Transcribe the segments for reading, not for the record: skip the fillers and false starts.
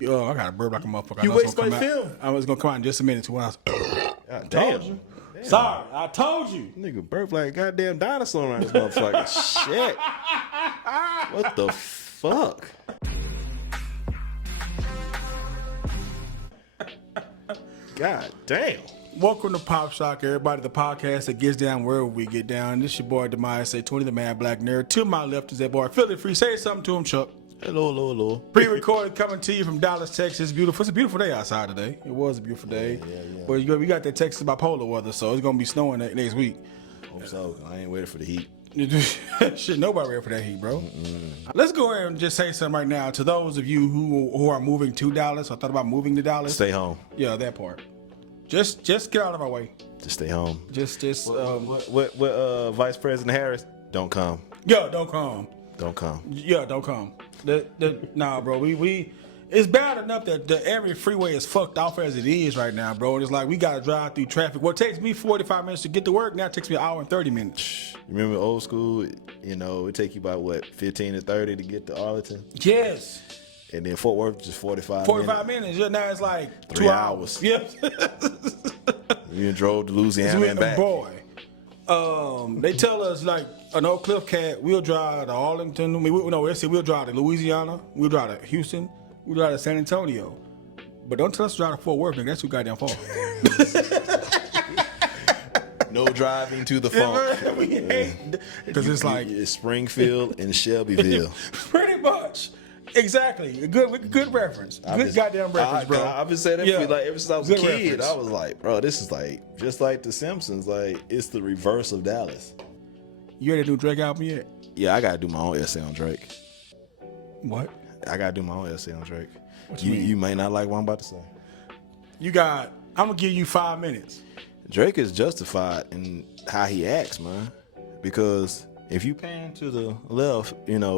I got a burp like a motherfucker. You waste my film. I was gonna come out in just a minute. When I was, God told you. Damn. Sorry, I told you. Nigga burp like a goddamn dinosaur around this motherfucker. Shit. What the fuck? God damn. Welcome to Pop Shock, everybody. The podcast that gets down wherever we get down. This your boy Demise, say 20 the man, black nerd. To my left is that boy Philly Free. Say something to him, Chuck. Hello. Pre-recorded, coming to you from Dallas, Texas. Beautiful. It's a beautiful day outside today. It was a beautiful day. Yeah. But we got that Texas bipolar weather, so it's gonna be snowing next week. Hope so. I ain't waiting for the heat. Shit, nobody ready for that heat, bro. Let's go ahead and just say something right now to those of you who are moving to Dallas or thought about moving to Dallas. Stay home. Yeah, that part. Just get out of our way. Just stay home. What Vice President Harris? Don't come. Yeah, don't come. Don't come. Yeah, don't come. Nah, bro. We it's bad enough that every freeway is fucked off as it is right now, bro. And it's like we gotta drive through traffic. What takes me 45 minutes to get to work now it takes me an hour and 30 minutes. Remember old school? You know, it take you about 15 to 30 to get to Arlington, Yes. and then Fort Worth just 45. 45 minutes. Yeah, now it's like 3 2 hours. Yeah. You drove to Louisiana and back. Boy. They tell us like an Oak Cliff cat, we'll drive to Arlington. We'll drive to Louisiana. We'll drive to Houston. We'll drive to San Antonio. But don't tell us to drive to Fort Worth, nigga. That's too goddamn far. No driving to the funk. Because it's like It's Springfield and Shelbyville. pretty much. Exactly. A good reference. Good goddamn reference, bro. I've been saying that for like ever since I was a Good kid. reference. I was like, bro, this is like just like The Simpsons. Like it's the reverse of Dallas. You heard that new Drake album yet? Yeah, I gotta do my own essay on Drake. What? I gotta do my own essay on Drake. What you mean? You may not like what I'm about to say. I'm gonna give you 5 minutes. Drake is justified in how he acts, man. Because if you pan to the left,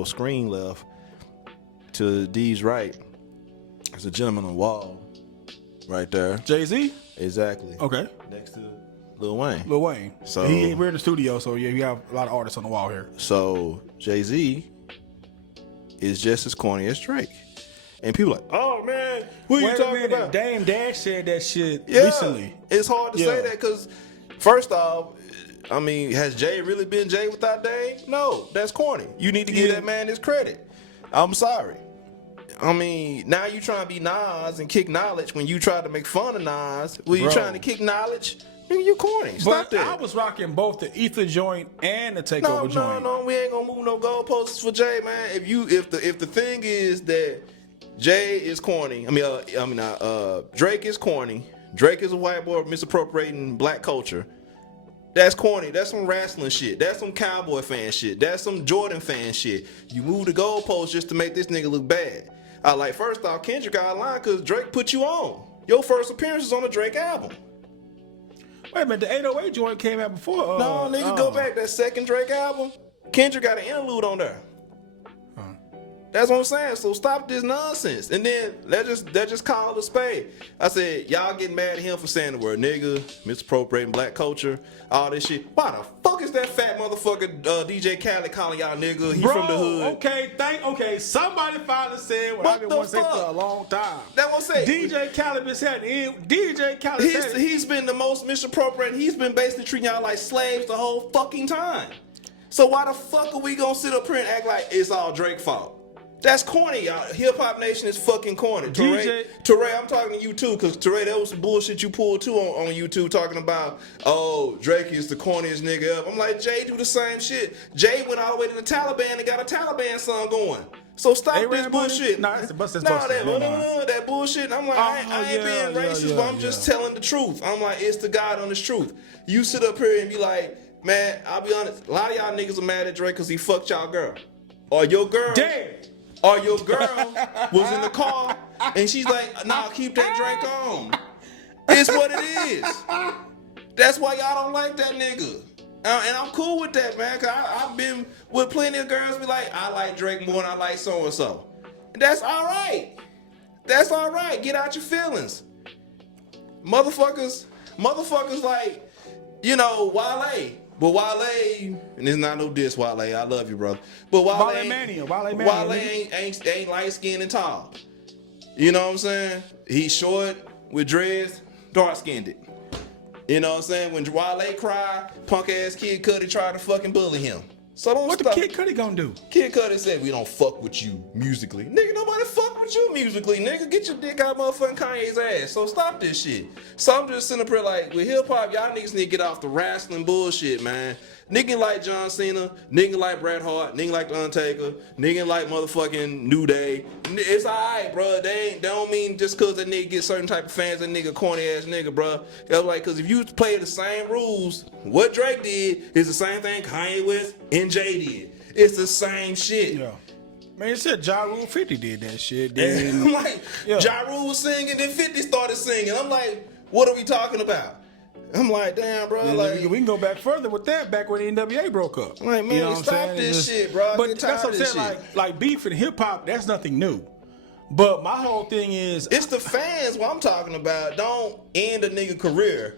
screen left, to D's right, there's a gentleman on the wall right there. Jay-Z? Exactly. Okay. Next to Lil Wayne. Lil Wayne. So- we're in the studio, so yeah, we have a lot of artists on the wall here. So Jay-Z is just as corny as Drake. And people are like, oh man, who are you talking about? Dame Dash said that shit Yeah, recently. it's hard to say that because first off, I mean, has Jay really been Jay without Dame? No, that's corny. You need to give that man his credit. I'm sorry. I mean, now you trying to be Nas and kick knowledge when you tried to make fun of Nas. When you trying to kick knowledge, nigga, you corny. Stop But that. I was rocking both the Ether joint and the Takeover joint. No, we ain't gonna move no goalposts for Jay, man. If the thing is that Jay is corny, Drake is corny. Drake is a white boy misappropriating black culture. That's corny. That's some wrestling shit. That's some cowboy fan shit. That's some Jordan fan shit. You move the goalposts just to make this nigga look bad. First off, Kendrick got a line because Drake put you on. Your first appearance is on the Drake album. Wait a minute, the 808 joint came out before. No, nigga, go back. That second Drake album, Kendrick got an interlude on there. That's what I'm saying. So stop this nonsense. And then let's just call it a spade. I said, y'all getting mad at him for saying the word nigga, misappropriating black culture, all this shit. Why the fuck is that fat motherfucker DJ Khaled calling y'all nigga? He from the hood. Okay, somebody finally said what I've been wanting to say for a long time. That's what I'm saying. DJ Khaled been saying DJ Khaled said He's been the most misappropriating. He's been basically treating y'all like slaves the whole fucking time. So why the fuck are we gonna sit up here and act like it's all Drake's fault? That's corny, y'all. Hip Hop Nation is fucking corny. Teray, I'm talking to you too, because Teray, that was some bullshit you pulled too on YouTube talking about, oh, Drake is the corniest nigga up. I'm like, Jay do the same shit. Jay went all the way to the Taliban and got a Taliban song going. So stop this bullshit. That bullshit. I'm like, I ain't being racist, but I'm just telling the truth. I'm like, it's the God honest truth. You sit up here and be like, man, I'll be honest, a lot of y'all niggas are mad at Drake because he fucked y'all girl. Or your girl. Damn. Or your girl was in the car and she's like, nah, keep that Drake on. It's what it is. That's why y'all don't like that nigga. And I'm cool with that, man, because I've been with plenty of girls be like, I like Drake more than I like so-and-so. That's all right. That's all right. Get out your feelings. Motherfuckers like, Wale. But Wale, and it's not no diss, Wale. I love you, brother. But Wale ain't light skinned and tall. You know what I'm saying? He's short with dreads, dark skinned. You know what I'm saying? When Wale cried, punk ass Kid Cudi tried to fucking bully him. So don't What stop. the Kid Cudi gonna do? Kid Cudi said we don't fuck with you musically. Nigga, nobody fuck with you musically, nigga. Get your dick out of motherfucking Kanye's ass. So stop this shit. So I'm just sitting up here like, with hip hop, y'all niggas need to get off the wrestling bullshit, man. Nigga like John Cena, nigga like Bret Hart, nigga like The Undertaker, nigga like motherfucking New Day. It's alright, bro. They don't mean just cause that nigga get certain type of fans, that nigga corny ass nigga, bro. It's like, cause if you play the same rules, what Drake did is the same thing Kanye West and Jay did. It's the same shit. Yeah. Man, it said Ja Rule 50 did that shit. And Then, I'm like, yeah. Ja Rule was singing, then 50 started singing. I'm like, what are we talking about? I'm like, damn, bro. Like, we can go back further with that. Back when the NWA broke up. I'm like, man, You know what I'm stop saying? this It's just- shit, bro. I But get that's tired what I'm of this saying. shit. Like beef and hip hop, that's nothing new. But my whole thing is, It's the fans what I'm talking about. Don't end a nigga career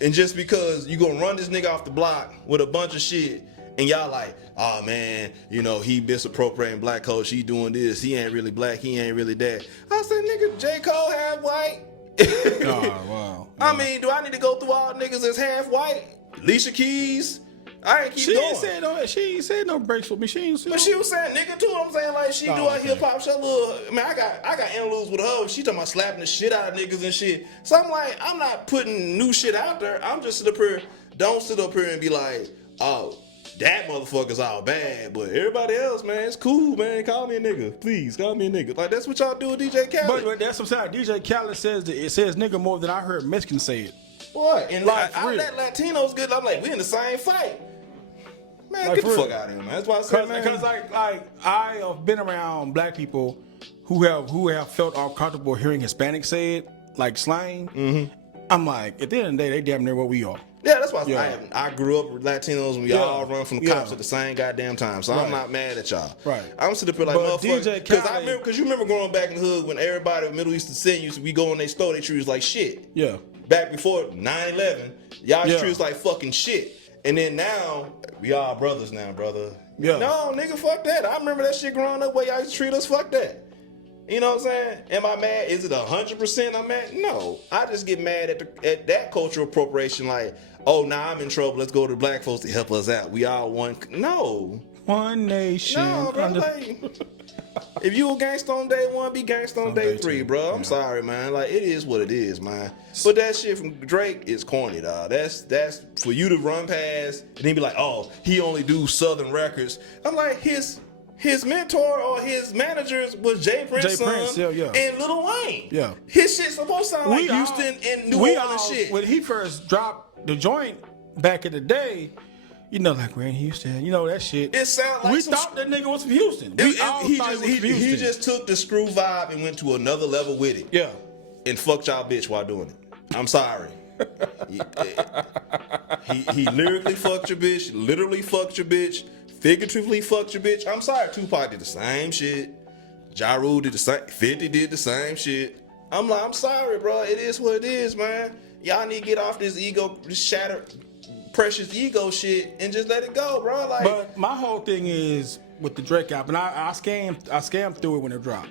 and just because you gonna run this nigga off the block with a bunch of shit and y'all like, oh man, you know, he misappropriating black culture, he doing this, he ain't really black, he ain't really that. I said, nigga, J. Cole half white. oh wow. I mean, do I need to go through all niggas that's half white? Alicia Keys? I ain't keep She going. ain't said no. She ain't said no breaks with me. She ain't said. But she was saying nigga too. I'm saying like she do her okay. hip hop. She little. I mean, I got interludes with her. She talking about slapping the shit out of niggas and shit. So I'm like, I'm not putting new shit out there. I'm just sit up here. Don't sit up here and be like, oh, that motherfucker's all bad. But everybody else, man, it's cool, man. Call me a nigga, please. Call me a nigga. Like that's what y'all do with DJ Khaled. But that's what I'm saying. DJ Khaled says that it says nigga more than I heard Mexicans say it. What? And Like, I for real. let Latinos good. I'm like, we in the same fight. Man, Like, get the for fuck real. out of here, man. That's why I said, man. Because like I have been around black people who have felt uncomfortable hearing Hispanics say it, like slang. Mm-hmm. I'm like, at the end of the day, they damn near what we are. Yeah, that's why Yeah. I grew up with Latinos and we Yeah. all run from the Yeah. cops at the same goddamn time. So Right. I'm not mad at y'all. Right. I'm sitting up here like But motherfucker. DJ Because Khaled- you remember growing back in the hood when everybody in Middle Eastern sin used to we go in their store, they treat us like shit. Yeah. Back before 9/11, y'all Yeah. treat us like fucking shit. And then now, we all brothers now, brother. Yeah. No, nigga, fuck that. I remember that shit growing up where y'all used to treat us, fuck that. You know what I'm saying? Am I mad? Is it 100% I'm mad? No. I just get mad at that cultural appropriation like, oh, now I'm in trouble. Let's go to black folks to help us out. We all one. No. One nation. No, bro. Like, if you a gangsta on day one, be gangsta on day three, two. bro. I'm sorry, man. Like, it is what it is, man. But that shit from Drake is corny, dog. That's for you to run past and then be like, oh, he only do Southern records. I'm like, his mentor or his managers was Jay Prince's son Prince, yeah. and Lil Wayne. Yeah. His shit supposed to sound like Houston and New Orleans shit. When he first dropped the joint back in the day, you know, like we're in Houston, you know that shit. It sound like we some thought that nigga was from Houston. We all he thought just he was from he Houston. just took the screw vibe and went to another level with it. Yeah. And fucked y'all bitch while doing it. I'm sorry. he lyrically fucked your bitch, literally fucked your bitch, figuratively fucked your bitch. I'm sorry, Tupac did the same shit. Ja Rule did the same, 50 did the same shit. I'm like, I'm sorry, bro. It is what it is, man. Y'all need to get off this ego, this shattered, precious ego shit and just let it go, bro. Like, But my whole thing is with the Drake album, and I scammed through it when it dropped.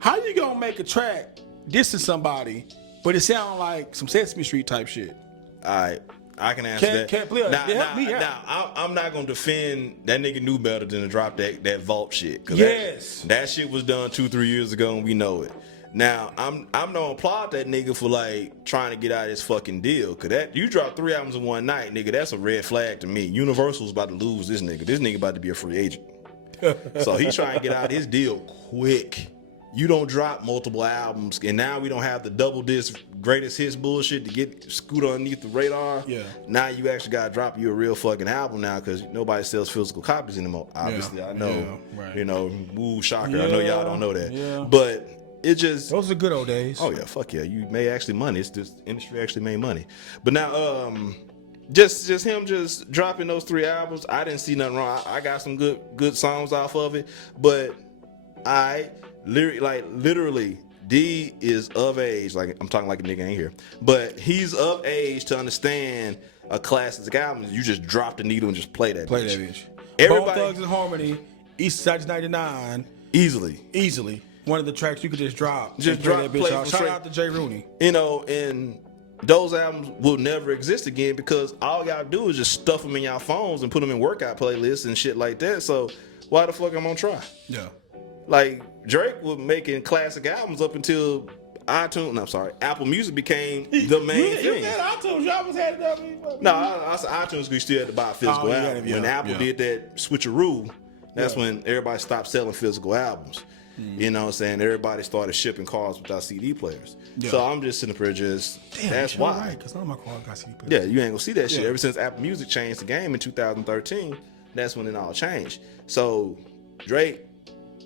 How you gonna make a track dissing somebody, but it sound like some Sesame Street type shit? all right, I can answer that. Can't play it. Help me out. Now, I'm not gonna defend that nigga knew better than to drop that vault shit. 'Cause Yes. that shit was done 2-3 years ago and we know it. Now, I'm gonna applaud that nigga for like trying to get out of his fucking deal. Cause that you dropped 3 albums in one night, nigga. That's a red flag to me. Universal's about to lose this nigga. This nigga about to be a free agent. So he's trying to get out of his deal quick. You don't drop multiple albums, and now we don't have the double disc greatest hits bullshit to get scoot underneath the radar. Yeah. Now you actually gotta drop you a real fucking album now because nobody sells physical copies anymore. Obviously, I know. Yeah, right. You know, woo shocker. I know y'all don't know that. Yeah. But it just Those are good old days. oh yeah, fuck yeah. You made actually money. It's this industry actually made money. But now just him just dropping those 3 albums, I didn't see nothing wrong. I got some good songs off of it, but literally, D is of age. Like I'm talking like a nigga ain't here, but he's of age to understand a classic album. You just drop the needle and just play that. Play bitch. that bitch. Everybody Bone Thugs and Harmony, East Side 99, easily. easily. one of the tracks you could just drop. Just and play drop, that bitch play out. from Shout straight- out to Jay Rooney. You know, and those albums will never exist again because all y'all do is just stuff them in y'all phones and put them in workout playlists and shit like that. So why the fuck I'm gonna try? Yeah. Like Drake was making classic albums up until Apple Music became the main thing. You said iTunes. Y'all was had it up. No, I said iTunes because you still had to buy a physical Oh, yeah, album. yeah, When Apple yeah. did that switcheroo, that's Yeah. when everybody stopped selling physical albums. You know what I'm saying? Everybody started shipping cars without CD players. Yeah. So I'm just sitting up here that's why. Because none of my cars got CD players. Yeah, you ain't gonna see that shit. Yeah. Ever since Apple Music changed the game in 2013, that's when it all changed. So Drake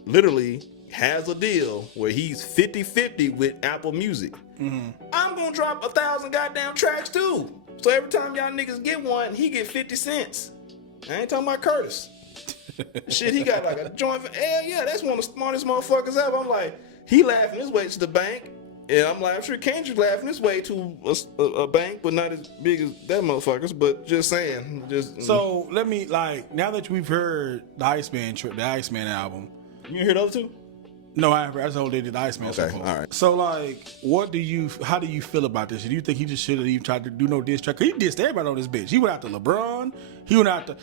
literally has a deal where he's 50-50 with Apple Music. Mm-hmm. I'm gonna drop 1,000 goddamn tracks too. So every time y'all niggas get one, he get 50 cents. I ain't talking about Curtis. Shit, he got like a joint for hell yeah, that's one of the smartest motherfuckers ever. I'm like, he laughing his way to the bank. And I'm like, I'm sure Kendrick laughing his way to a bank, but not as big as that motherfuckers. But just saying, So let me now that we've heard the Iceman album. you hear those two? No, I haven't. I just only did the Iceman. Okay, so far. all right. So how do you feel about this? Do you think he just should have even tried to do no diss track? 'Cause he dissed everybody on this bitch. He went after LeBron. He went after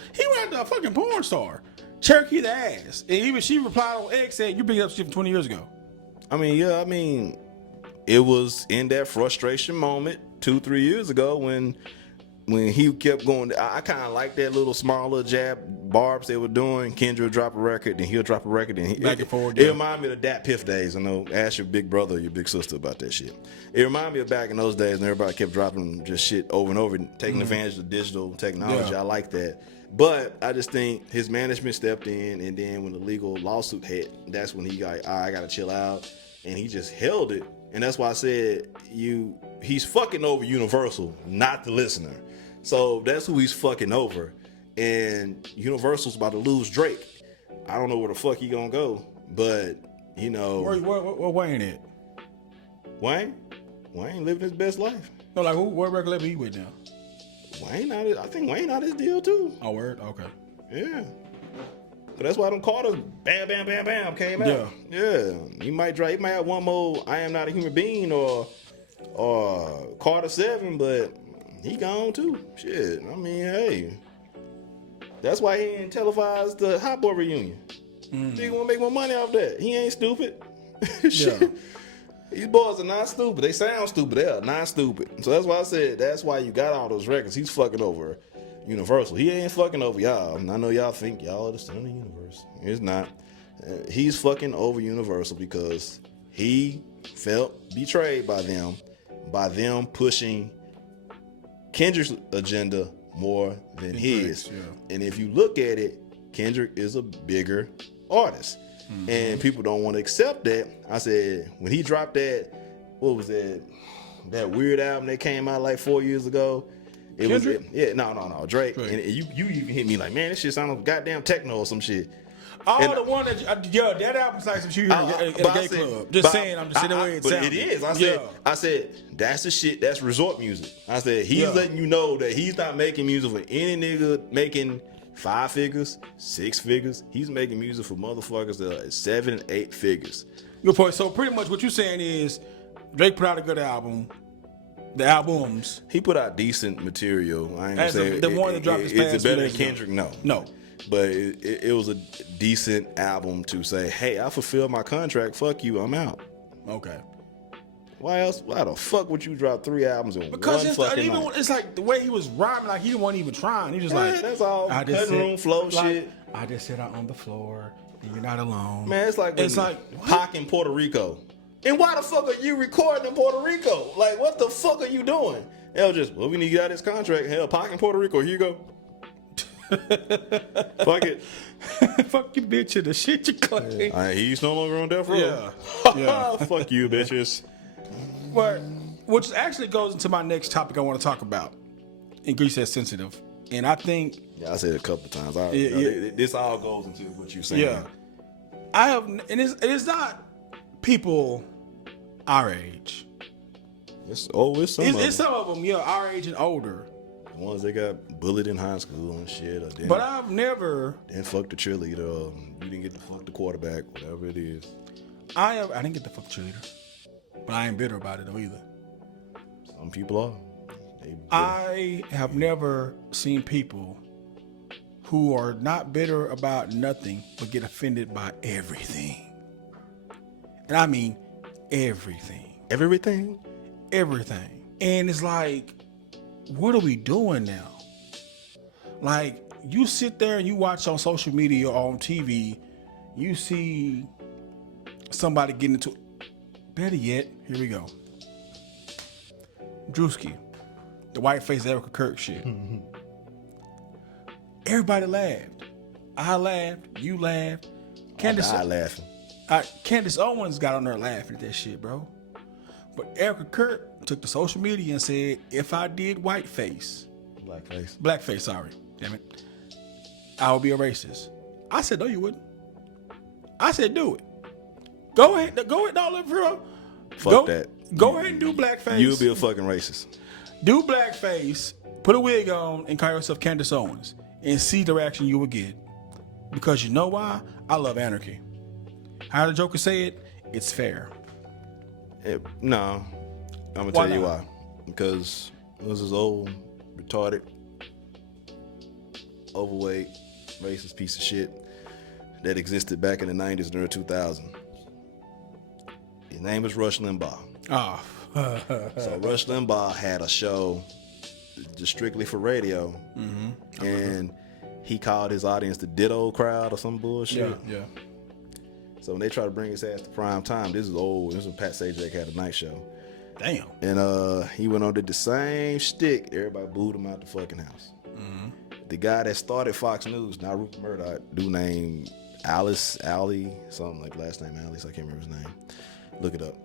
a fucking porn star. Cherokee the ass. And even she replied on X saying, "You bring up shit from 20 years ago." I mean, it was in that frustration moment 2-3 years ago when he kept going. I kind of like that little smaller jab barbs they were doing. Kendrick would drop a record, then he'll drop a record, and Back and forth, It yeah. reminded me of the Dat Piff days. I know, ask your big brother or your big sister about that shit. It reminded me of back in those days, and everybody kept dropping just shit over and over, taking advantage of digital technology. Yeah. I like that. But I just think his management stepped in, and then when the legal lawsuit hit, that's when he got, I gotta chill out, and he just held it. And that's why I said he's fucking over Universal, not the listener. So that's who he's fucking over. And Universal's about to lose Drake. I don't know where the fuck he gonna go, but you know, Where Wayne at? Wayne living his best life. No, what record label he with now? I think Wayne out his deal too. Oh, word? Okay. Yeah. But that's why them Carters bam, bam, bam, bam came out. Yeah. He might have one more I Am Not a Human Being or Carter 7, but he gone too. Shit. I mean, hey. That's why he ain't televised the Hot Boy reunion. He wanna make more money off that. He ain't stupid. Shit. Yeah. These boys are not stupid. They sound stupid. They are not stupid. So that's why I said that's why you got all those records. He's fucking over Universal. He ain't fucking over y'all. I know y'all think y'all are the center of the universe. It's not. He's fucking over Universal because he felt betrayed by them pushing Kendrick's agenda more than his. Yeah. And if you look at it, Kendrick is a bigger artist. And people don't want to accept that. I said, when he dropped that, what was that weird album that came out like 4 years ago? Kendrick? Drake. And you even hit me like, man, this shit sounds like goddamn techno or some shit. The one that album's like some shit you hear in a gay club. Just saying, I'm just saying the way it but sounds. it is. Yeah. I said, that's the shit, that's resort music. I said, he's letting you know that he's not making music for any nigga making 5 figures, 6 figures. He's making music for motherfuckers that are 7 and 8 figures. Good point. So pretty much what you're saying is Drake put out a good album. The albums. He put out decent material. I ain't gonna As say the one that dropped this past Is it better than few days ago? Kendrick? No. No. But it was a decent album to say, hey, I fulfilled my contract. Fuck you, I'm out. Okay. Why the fuck would you drop 3 albums in Because one fucking night? it's like the way he was rhyming, like he wasn't even trying. He just Yeah, that's all cutting room flow shit. I just sit out on the floor and you're not alone. Man, it's like what? Pac in Puerto Rico. And why the fuck are you recording in Puerto Rico? Like, what the fuck are you doing? Hell, we need to get out of this contract. Hell, Pac in Puerto Rico, here you go. Fuck it. Fuck you, bitch, and the shit you claim. He's no longer on death row. Yeah. Fuck you, bitches. But which actually goes into my next topic I want to talk about. And Greece says sensitive. And I think Yeah, I said it a couple of times. This all goes into what you're saying. yeah. I have and it's not people our age. It's some It's of them. some of them, our age and older. The ones that got bullied in high school and shit. Or But I've never then fuck the cheerleader. Or you didn't get to fuck the quarterback, whatever it is. I didn't get the fuck cheerleader, but I ain't bitter about it though either. Some people are. I have never seen people who are not bitter about nothing but get offended by everything. And I mean everything. Everything? Everything. And it's like, what are we doing now? Like, you sit there and you watch on social media or on TV, you see somebody getting into, better yet, here we go. Drewski, the white face Erica Kirk shit. Everybody laughed. I laughed. You laughed. I died laughing. Candace Owens got on there laughing at that shit, bro. But Erica Kirk took to social media and said, if I did whiteface, blackface, sorry, damn it, I would be a racist. I said, no, you wouldn't. I said, do it. Go ahead, no, look, bro. Fuck that. Go ahead and do blackface. You'll be a fucking racist. Do blackface, put a wig on, and call yourself Candace Owens, and see the reaction you will get. Because you know why? I love anarchy. How the Joker say it? It's fair. No, I'm gonna tell you why. Because it was this old, retarded, overweight, racist piece of shit that existed back in the 90s and early 2000s. His name is Rush Limbaugh. Oh. So Rush Limbaugh had a show just strictly for radio, and he called his audience the ditto crowd or some bullshit. Yeah. So when they try to bring his ass to prime time, this is old. This is when Pat Sajak had a night show. Damn. And he went on, did the same shtick. Everybody booed him out the fucking house. The guy that started Fox News, not Rupert Murdoch, dude named Ali, something like last name Alice, I can't remember his name. Look it up.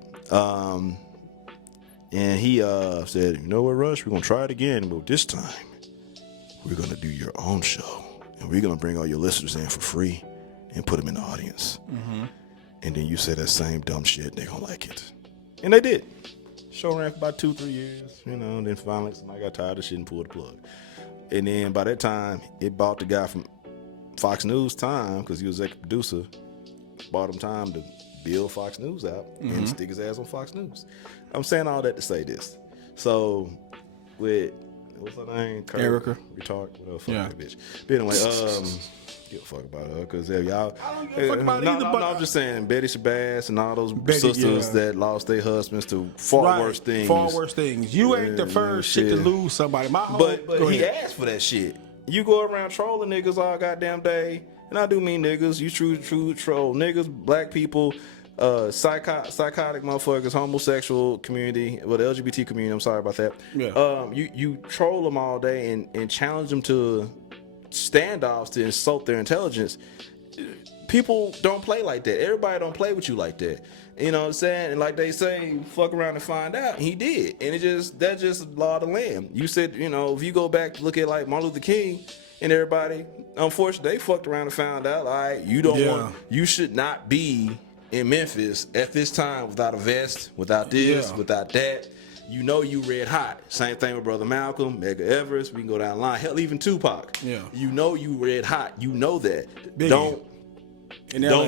And he said, you know what, Rush, we're gonna try it again, but this time we're gonna do your own show, and we're gonna bring all your listeners in for free and put them in the audience. And then you say that same dumb shit, they're gonna like it. And they did. Show ran for about 2-3 years, and then finally somebody got tired of shit and pulled the plug. And then by that time, it bought the guy from Fox News time, because he was executive producer, bought him time to build Fox News out and stick his ass on Fox News. I'm saying all that to say this. So, with, what's her name? Erica. Retard, whatever, fuck that bitch. But anyway, give a fuck about her, because y'all. I don't give a fuck about either, but I'm just saying, Betty Shabazz and all those sisters that lost their husbands to far worse things. Far worse things. You ain't the first shit to lose somebody. But he asked for that shit. You go around trolling niggas all goddamn day, and I do mean niggas. You true troll niggas, black people, psychotic motherfuckers, homosexual community, well, the LGBT community. I'm sorry about that. Yeah. You troll them all day and challenge them to standoffs to insult their intelligence. People don't play like that. Everybody don't play with you like that. You know what I'm saying? And like they say, fuck around and find out. He did. And that's just law of the land. You said, if you go back to look at like Martin Luther King and everybody, unfortunately, they fucked around and found out, all right, you should not be in Memphis at this time without a vest, without this, without that. You red hot. Same thing with Brother Malcolm, Medgar Evers. We can go down the line. Hell, even Tupac. Yeah. You red hot. You know that. Biggie. Don't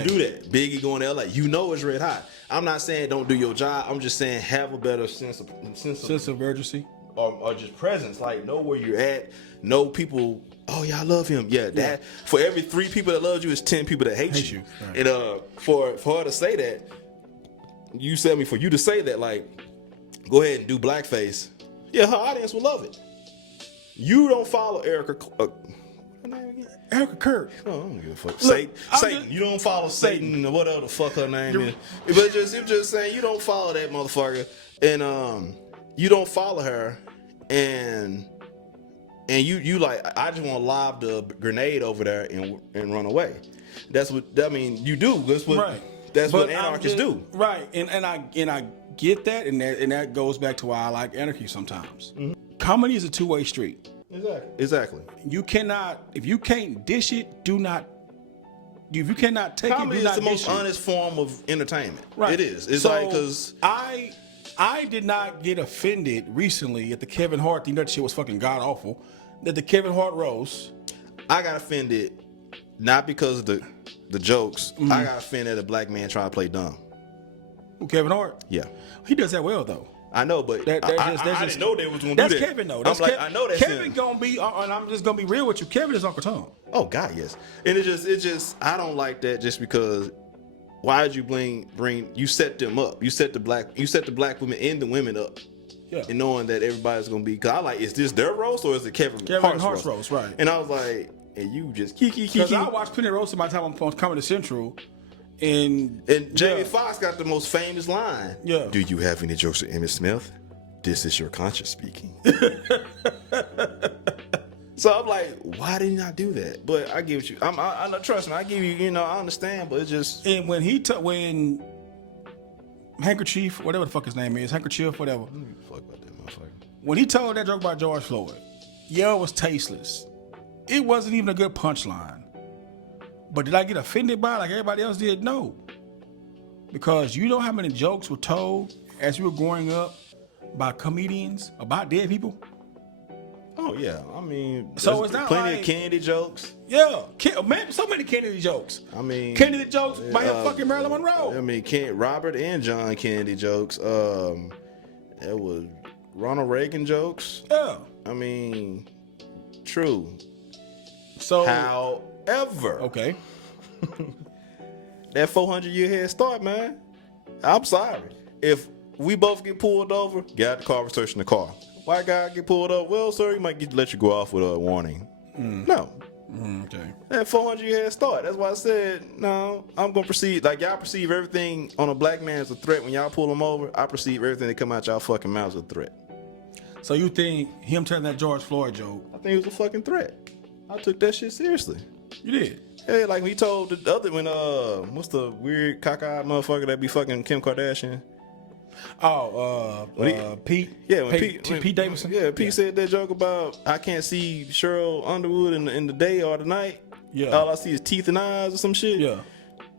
do that. Biggie going to LA. It's red hot. I'm not saying don't do your job. I'm just saying have a better sense of urgency. Or just presence. Like, know where you're at. Know people. Oh yeah, I love him. Yeah, that for every 3 people that love you, it's 10 people that hate you. Right. And for her to say that, for you to say that, like, go ahead and do blackface. Yeah, her audience will love it. You don't follow Erica. Erica Kirk. Oh, I don't give a fuck. Satan. You don't follow Satan or whatever the fuck her name is. But I'm just saying, you don't follow that motherfucker, and you don't follow her, and you like, I just want to lob the grenade over there and run away. That's what you do. That's what anarchists do. Right, and I get that, and that goes back to why I like anarchy sometimes. Comedy is a two-way street. Exactly. You cannot, if you can't dish it, do not. If you cannot take comedy it, do not is the dish most honest form of entertainment. Right. It is. It's so like, because I did not get offended recently at the Kevin Hart thing. That shit was fucking god awful. That the Kevin Hart roast. I got offended not because of the jokes. I got offended at a black man trying to play dumb. Who, Kevin Hart? Yeah. He does that well though. I know, but I didn't know they was gonna do that. That's Kevin though. That's I know that's Kevin him. gonna be, and I'm just gonna be real with you. Kevin is Uncle Tom. Oh God, yes. And it just I don't like that just because. Why did you bring? You set them up. You set the black women and the women up. Yeah. And knowing that everybody's gonna be, cause I like, is this their roast or is it Kevin Hart's roast? Right. And I was like, and you just Because I watched plenty of roasts in my time on Comedy Central, and Jamie Foxx got the most famous line. Yeah. Do you have any jokes with Emmett Smith? This is your conscience speaking. So I'm like, why did he not do that? But I give you, I trust me. I give you, I understand, but it's just. And when when Handkerchief, whatever the fuck his name is, Handkerchief, whatever. Fuck about that motherfucker. When he told that joke about George Floyd, it was tasteless. It wasn't even a good punchline. But did I get offended by it like everybody else did? No. Because you know how many jokes were told as we were growing up by comedians about dead people? Oh yeah, I mean, so it's not plenty like, of Kennedy jokes. Yeah, man, so many Kennedy jokes. I mean, Kennedy jokes by fucking Marilyn Monroe. I mean, Robert and John Kennedy jokes. It was Ronald Reagan jokes. Yeah, I mean, true. So, however, okay, that 400-year head start, man. I'm sorry if we both get pulled over. Get out the car, searching the car. White guy get pulled up. Well, sir, he might let you go off with a warning. No. Okay. That 400-year head start. That's why I said, no, I'm going to proceed. Like, y'all perceive everything on a black man as a threat. When y'all pull him over, I perceive everything that come out y'all fucking mouths as a threat. So you think him telling that George Floyd joke? I think it was a fucking threat. I took that shit seriously. You did? Hey, like when he told the other, what's the weird cockeyed motherfucker that be fucking Kim Kardashian? Pete. Yeah, when Pete Davidson. Yeah, Pete said that joke about I can't see Cheryl Underwood in the day or the night. Yeah. All I see is teeth and eyes or some shit. Yeah.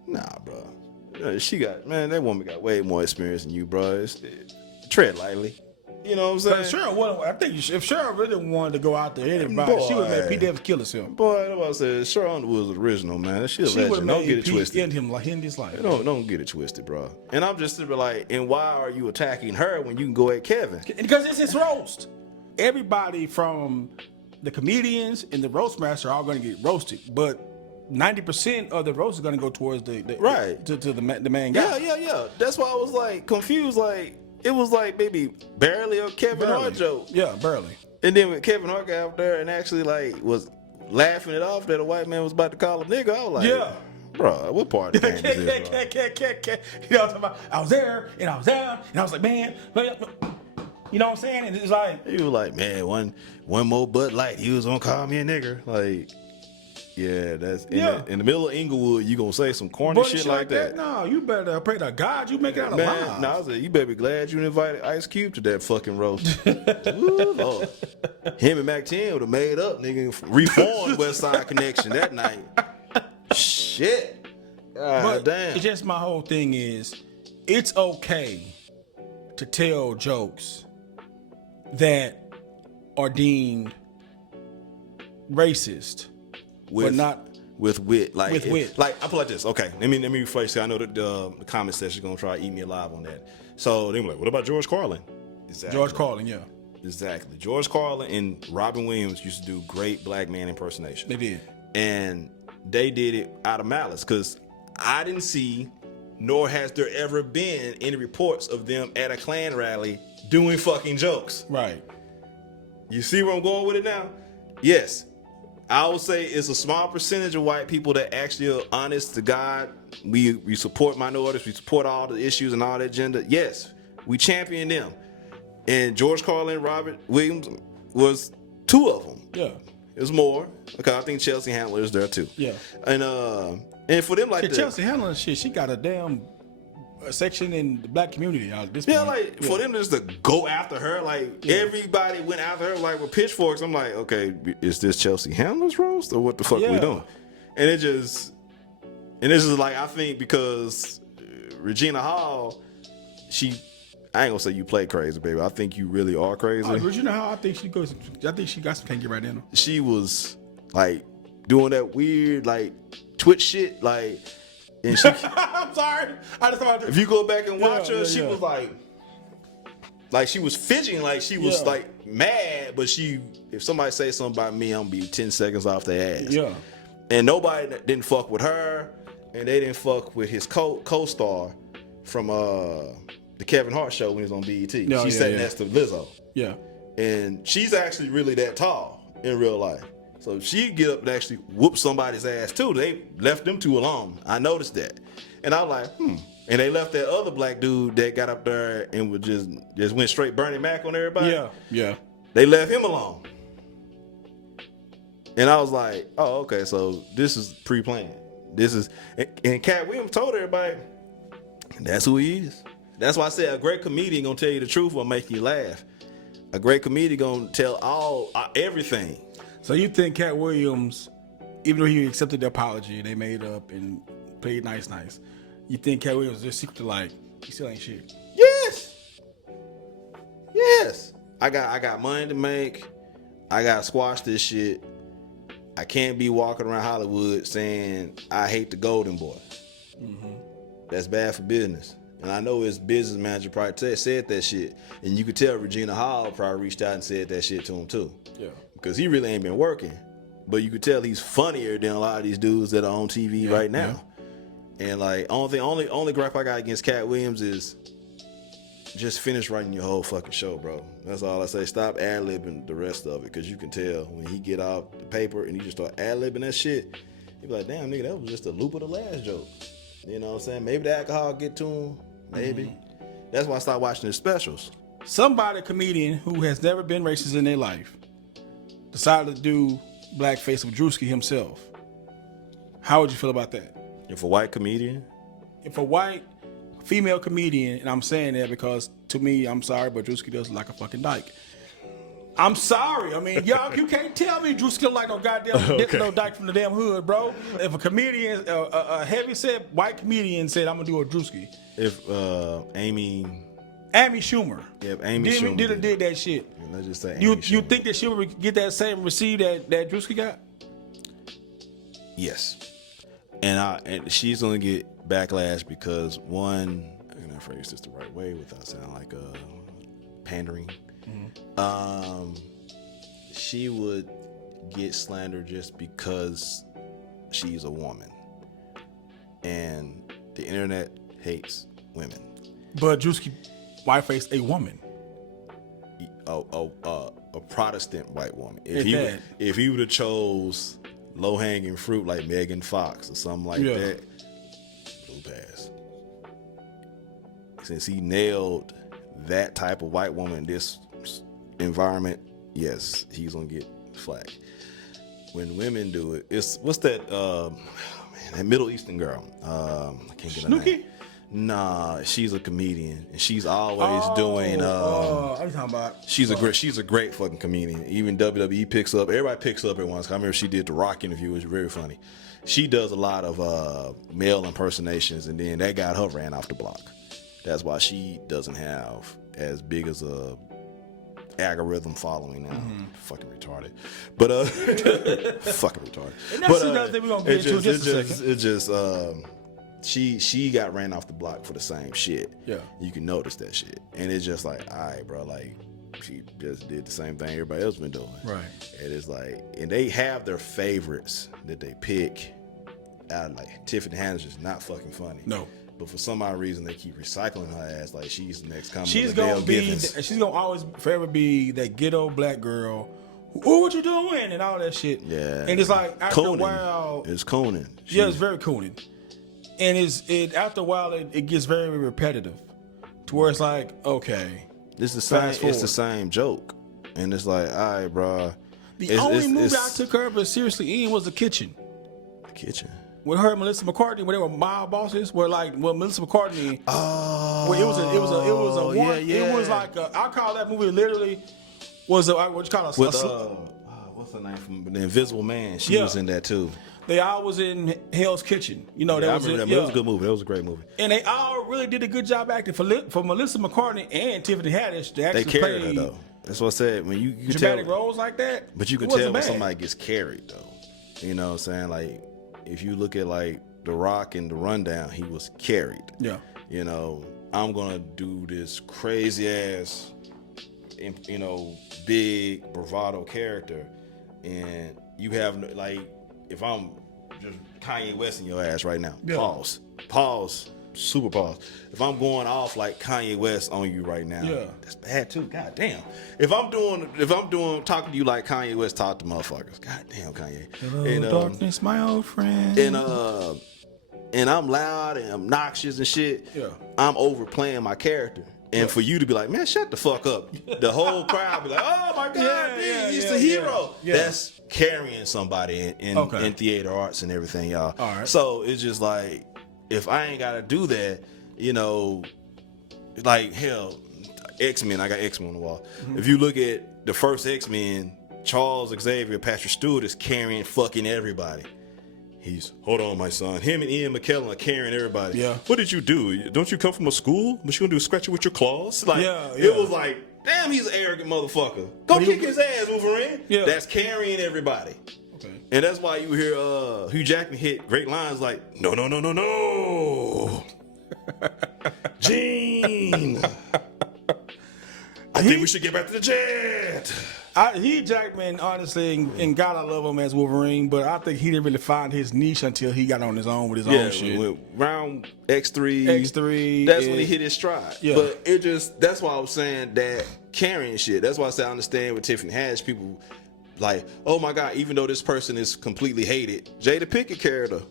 Nah, bro. That woman got way more experience than you, bro. Tread lightly. You know what I'm saying? I think if Cheryl really wanted to go out there, anybody, she would have made Pete Davidson kill herself. Boy, that's what I said. Cheryl Underwood was original, man. That shit a legend. Don't get it twisted. End him like in his life. Don't get it twisted, bro. And I'm just like, and why are you attacking her when you can go at Kevin? Because it's his roast. Everybody from the comedians and the roast master are all going to get roasted, but 90% of the roast is going to go towards the right to the main guy. Yeah. That's why I was like confused. Like it was like maybe barely a Kevin Hart joke. Yeah, barely. And then when Kevin Hart got out there and actually like was laughing it off that a white man was about to call him nigga, I was like, yeah. Bro, what part of the game is this, bro? You know what I'm talking about? I was there and I was down and I was like, man, you know what I'm saying? And it's like he was like, man, one more Bud Light, he was gonna call me a nigger. Like, yeah, that's in the middle of Inglewood, you gonna say some corny shit like that. No, you better pray to God you make it out alive. I said, you better be glad you invited Ice Cube to that fucking roast. Ooh, Lord. Him and Mac 10 would have made up, nigga, reformed West Side Connection that night. Shit. But damn. It's just my whole thing is, it's okay to tell jokes that are deemed racist. But not with wit, like with wit. Like I put it like this. Okay, let me rephrase. I know that the comment section gonna try to eat me alive on that. So they were like, "What about George Carlin?" Exactly. George Carlin, yeah, exactly. George Carlin and Robin Williams used to do great black man impersonation. They did, and they did it out of malice because I didn't see, nor has there ever been any reports of them at a Klan rally doing fucking jokes. Right. You see where I'm going with it now? Yes. I would say it's a small percentage of white people that actually are honest to God. We support minorities. We support all the issues and all that agenda. Yes, we champion them. And George Carlin and Robert Williams was two of them. Yeah. There's more. Okay, I think Chelsea Handler is there too. Yeah. And for them like Chelsea Handler, she got a damn section in the black community out this point. Yeah, for them just to go after her, everybody went after her like with pitchforks. I'm like, okay, is this Chelsea Handler's roast or what the fuck we doing? And this is like, I think because Regina Hall, I ain't gonna say you play crazy, baby. I think you really are crazy. Regina Hall, I think she got some can't get right in her. She was like doing that weird like Twitch shit, like And she, I'm sorry. I just thought if you go back and watch her, yeah, she yeah. was like she was fidgeting, like she was Yeah. like mad. But if somebody say something about me, I'm gonna be 10 seconds off their ass. Yeah. And nobody didn't fuck with her, and they didn't fuck with his co-star from the Kevin Hart show when he was on BET. Yeah, She sat next to Lizzo. Yeah. And she's actually really that tall in real life. So she'd get up and actually whoop somebody's ass too. They left them two alone. I noticed that. And I was like, And they left that other black dude that got up there and would just went straight Bernie Mac on everybody. Yeah. Yeah. They left him alone. And I was like, oh, okay, so this is pre-planned. This is, and Cat Williams told everybody, that's who he is. That's why I said a great comedian gonna tell you the truth or make you laugh. A great comedian gonna tell everything. So you think Cat Williams, even though he accepted the apology, they made up and played nice, you think Cat Williams is just secretly like, he still ain't shit? Yes. I got money to make. I gotta squash this shit. I can't be walking around Hollywood saying I hate the Golden Boy. Mm-hmm. That's bad for business. And I know his business manager probably said that shit. And you could tell Regina Hall probably reached out and said that shit to him too. Yeah. Because he really ain't been working. But you could tell he's funnier than a lot of these dudes that are on TV right now. Yeah. And like only gripe I got against Cat Williams is just finish writing your whole fucking show, bro. That's all I say. Stop ad-libbing the rest of it, because you can tell when he get off the paper and he just start ad-libbing that shit, you be like, damn, nigga, that was just a loop of the last joke. You know what I'm saying? Maybe the alcohol get to him. Maybe. Mm-hmm. That's why I started watching his specials. Somebody, comedian who has never been racist in their life, decided to do blackface with Drewski himself. How would you feel about that? If a white comedian? If a white female comedian, and I'm saying that because to me, I'm sorry, but Drewski does look like a fucking dyke. I'm sorry. I mean, y'all, you can't tell me Drewski look like no goddamn no dyke from the damn hood, bro. If a comedian, a heavy-set white comedian said, I'm gonna do a Drewski. If Amy Schumer. Yeah, if Amy Schumer did that shit. Let's just say you think that she would get that same receipt that Drewski got? Yes. And she's gonna get backlash because one, I'm gonna phrase this the right way without sounding like pandering. Mm-hmm. She would get slandered just because she's a woman, and the internet hates women. But Drewski whiteface a woman. A Protestant white woman. If he would have chose low hanging fruit like Megan Fox or something like that, blue pass. Since he nailed that type of white woman in this environment, yes, he's gonna get flack. When women do it, it's what's that? That Middle Eastern girl. I can't get her name. Nah, she's a comedian and she's always doing. I'm talking about. She's a great fucking comedian. Even WWE picks up. Everybody picks up at once. I remember she did the Rock interview. It was very funny. She does a lot of male impersonations, and then that got her ran off the block. That's why she doesn't have as big as a algorithm following now. Mm-hmm. Fucking retarded. But fucking retarded. And that's another thing we're gonna get into just a second. It's just she got ran off the block for the same shit. Yeah. You can notice that shit. And it's just like, all right, bro, like she just did the same thing everybody else been doing. Right. And it's like, and they have their favorites that they pick out, like Tiffany Haddish is not fucking funny. No. But for some odd reason they keep recycling her ass like she's the next coming. She's gonna always forever be that ghetto black girl. Oh, what you doing? And all that shit. Yeah. And it's like after a while, it's cooning. Yeah, it's very cooning. And after a while it gets very repetitive, to where it's like, okay, it's the same. It's the same joke, and it's like, all right, bro. The only movie I took her ever seriously in was The Kitchen. The Kitchen. With her and Melissa McCarthy, when they were mob bosses, where like Melissa McCarthy. Oh. Where it was a one. Yeah. It was like I call that movie literally was what you call a. With what's her name from The Invisible Man? She was in that too. They all was in Hell's Kitchen. You know, I remember that. It was a good movie. That was a great movie. And they all really did a good job acting for Melissa McCartney and Tiffany Haddish. They carried her though. That's what I said. When you dramatic tell roles like that. But you can tell when somebody gets carried though. You know what I'm saying? Like if you look at like The Rock in The Rundown, he was carried. Yeah. You know, I'm gonna do this crazy ass, you know, big bravado character, and you have like, if I'm just Kanye West in your ass right now, pause, super pause. If I'm going off like Kanye West on you right now, that's bad too. God damn. If I'm doing talking to you like Kanye West talk to motherfuckers, god damn Kanye. Hello, and darkness, my old friend. And I'm loud and obnoxious and shit. Yeah. I'm overplaying my character. And for you to be like, man, shut the fuck up. The whole crowd be like, oh my God, he's the hero. Yeah. That's carrying somebody in theater arts and everything, y'all. All right. So it's just like, if I ain't got to do that, you know, like hell, X-Men, I got X-Men on the wall. Mm-hmm. If you look at the first X-Men, Charles Xavier, Patrick Stewart is carrying fucking everybody. Hold on, my son. Him and Ian McKellen are carrying everybody. Yeah. What did you do? Don't you come from a school? What you gonna do? Scratch it with your claws? Like, it was like, damn, he's an arrogant motherfucker. Go kick his ass, Wolverine. Yeah. That's carrying everybody. Okay. And that's why you hear Hugh Jackman hit great lines like, no, no, no, no, no. Gene. I think we should get back to the jet. Jackman, honestly, and God, I love him as Wolverine, but I think he didn't really find his niche until he got on his own with his own shit. Round X3, that's when he hit his stride. Yeah. But that's why I was saying that carrying shit. That's why I said I understand with Tiffany Haddish, people like, oh my God, even though this person is completely hated, Jada Pinkett carried her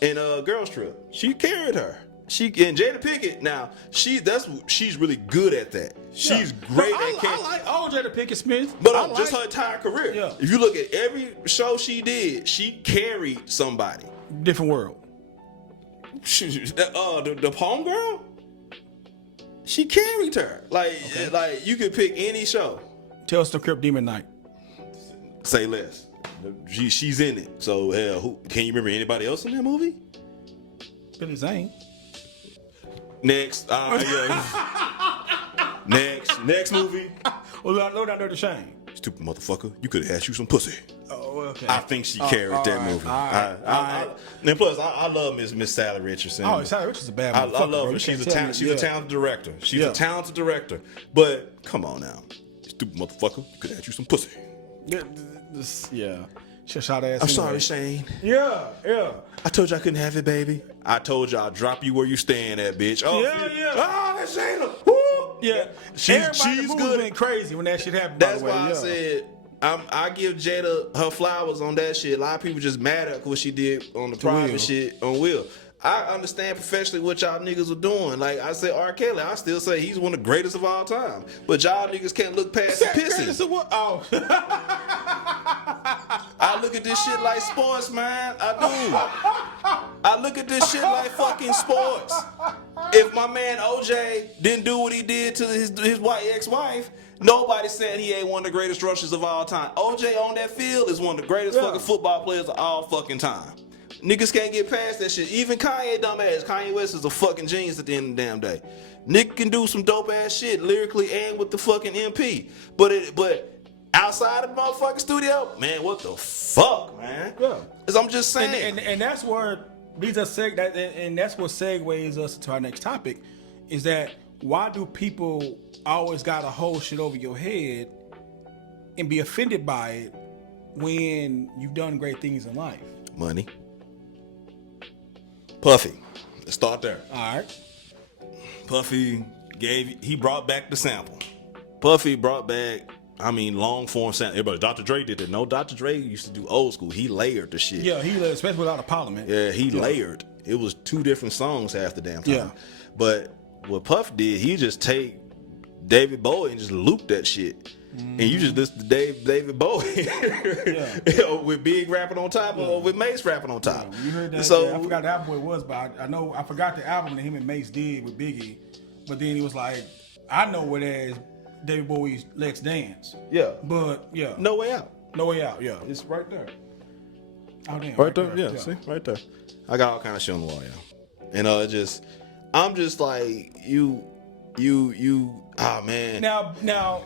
in Girls Trip. She carried her. And Jada Pinkett, now she's really good at that. She's great at carrying. I like all Jada Pinkett Smith, but just her entire career. Yeah. If you look at every show she did, she carried somebody. Different world. The Palm Girl, she carried her. Like you could pick any show. Tales from the Crypt, Demon Knight. Say less. She's in it. So hell, can you remember anybody else in that movie? Billy Zane. Next, next movie. Well, I know that they're the shame. Stupid motherfucker, you could have had you some pussy. Oh, okay. I think she carried that movie. And plus, I love Miss Sally Richardson. Oh, Sally Richardson's a bad motherfucker. I love her. She's a talented director. She's a talented director. But come on now, stupid motherfucker, you could have had you some pussy. Yeah. Shot ass. I'm sorry, Shane. Yeah. I told you I couldn't have it, baby. I told you I'll drop you where you staying at, bitch. Oh, Oh, that's Shayna. Woo! Yeah. She's good and crazy when that shit happened. That's why I said I give Jada her flowers on that shit. A lot of people just mad at what she did on the private shit on Will. I understand professionally what y'all niggas are doing. Like I said, R. Kelly, I still say he's one of the greatest of all time. But y'all niggas can't look past the pissing. Oh. I look at this shit like sports, man. I do. I look at this shit like fucking sports. If my man OJ didn't do what he did to his white ex-wife, nobody's saying he ain't one of the greatest rushers of all time. OJ on that field is one of the greatest fucking football players of all fucking time. Niggas can't get past that shit. Even Kanye, dumbass. Kanye West is a fucking genius at the end of the damn day. Nick can do some dope ass shit lyrically and with the fucking MP. But outside of the motherfucking studio, man, what the fuck, man? Yeah. I'm just saying. And that's where these are and that's what segues us to our next topic, is that why do people always gotta hold shit over your head and be offended by it when you've done great things in life? Money. Puffy. Let's start there. All right. Puffy he brought back the sample. Puffy brought back, long form sample. Everybody, Dr. Dre did it. No, Dr. Dre used to do old school. He layered the shit. Yeah, especially without a parliament. Yeah, he layered. It was 2 different songs half the damn time. Yeah. But what Puff did, he just take David Bowie and just looped that shit. And you just listen to David Bowie with Big rapping on top or with Mace rapping on top. Yeah, you heard that? So I forgot the album it was, but I forgot the album that him and Mace did with Biggie. But then he was like, I know it as David Bowie's Let's Dance. Yeah. But yeah. No Way Out. No Way Out, yeah. It's right there. Oh damn. Right there, yeah. See? Right there. I got all kind of shit on the wall, yeah. And I'm just like, you man. Now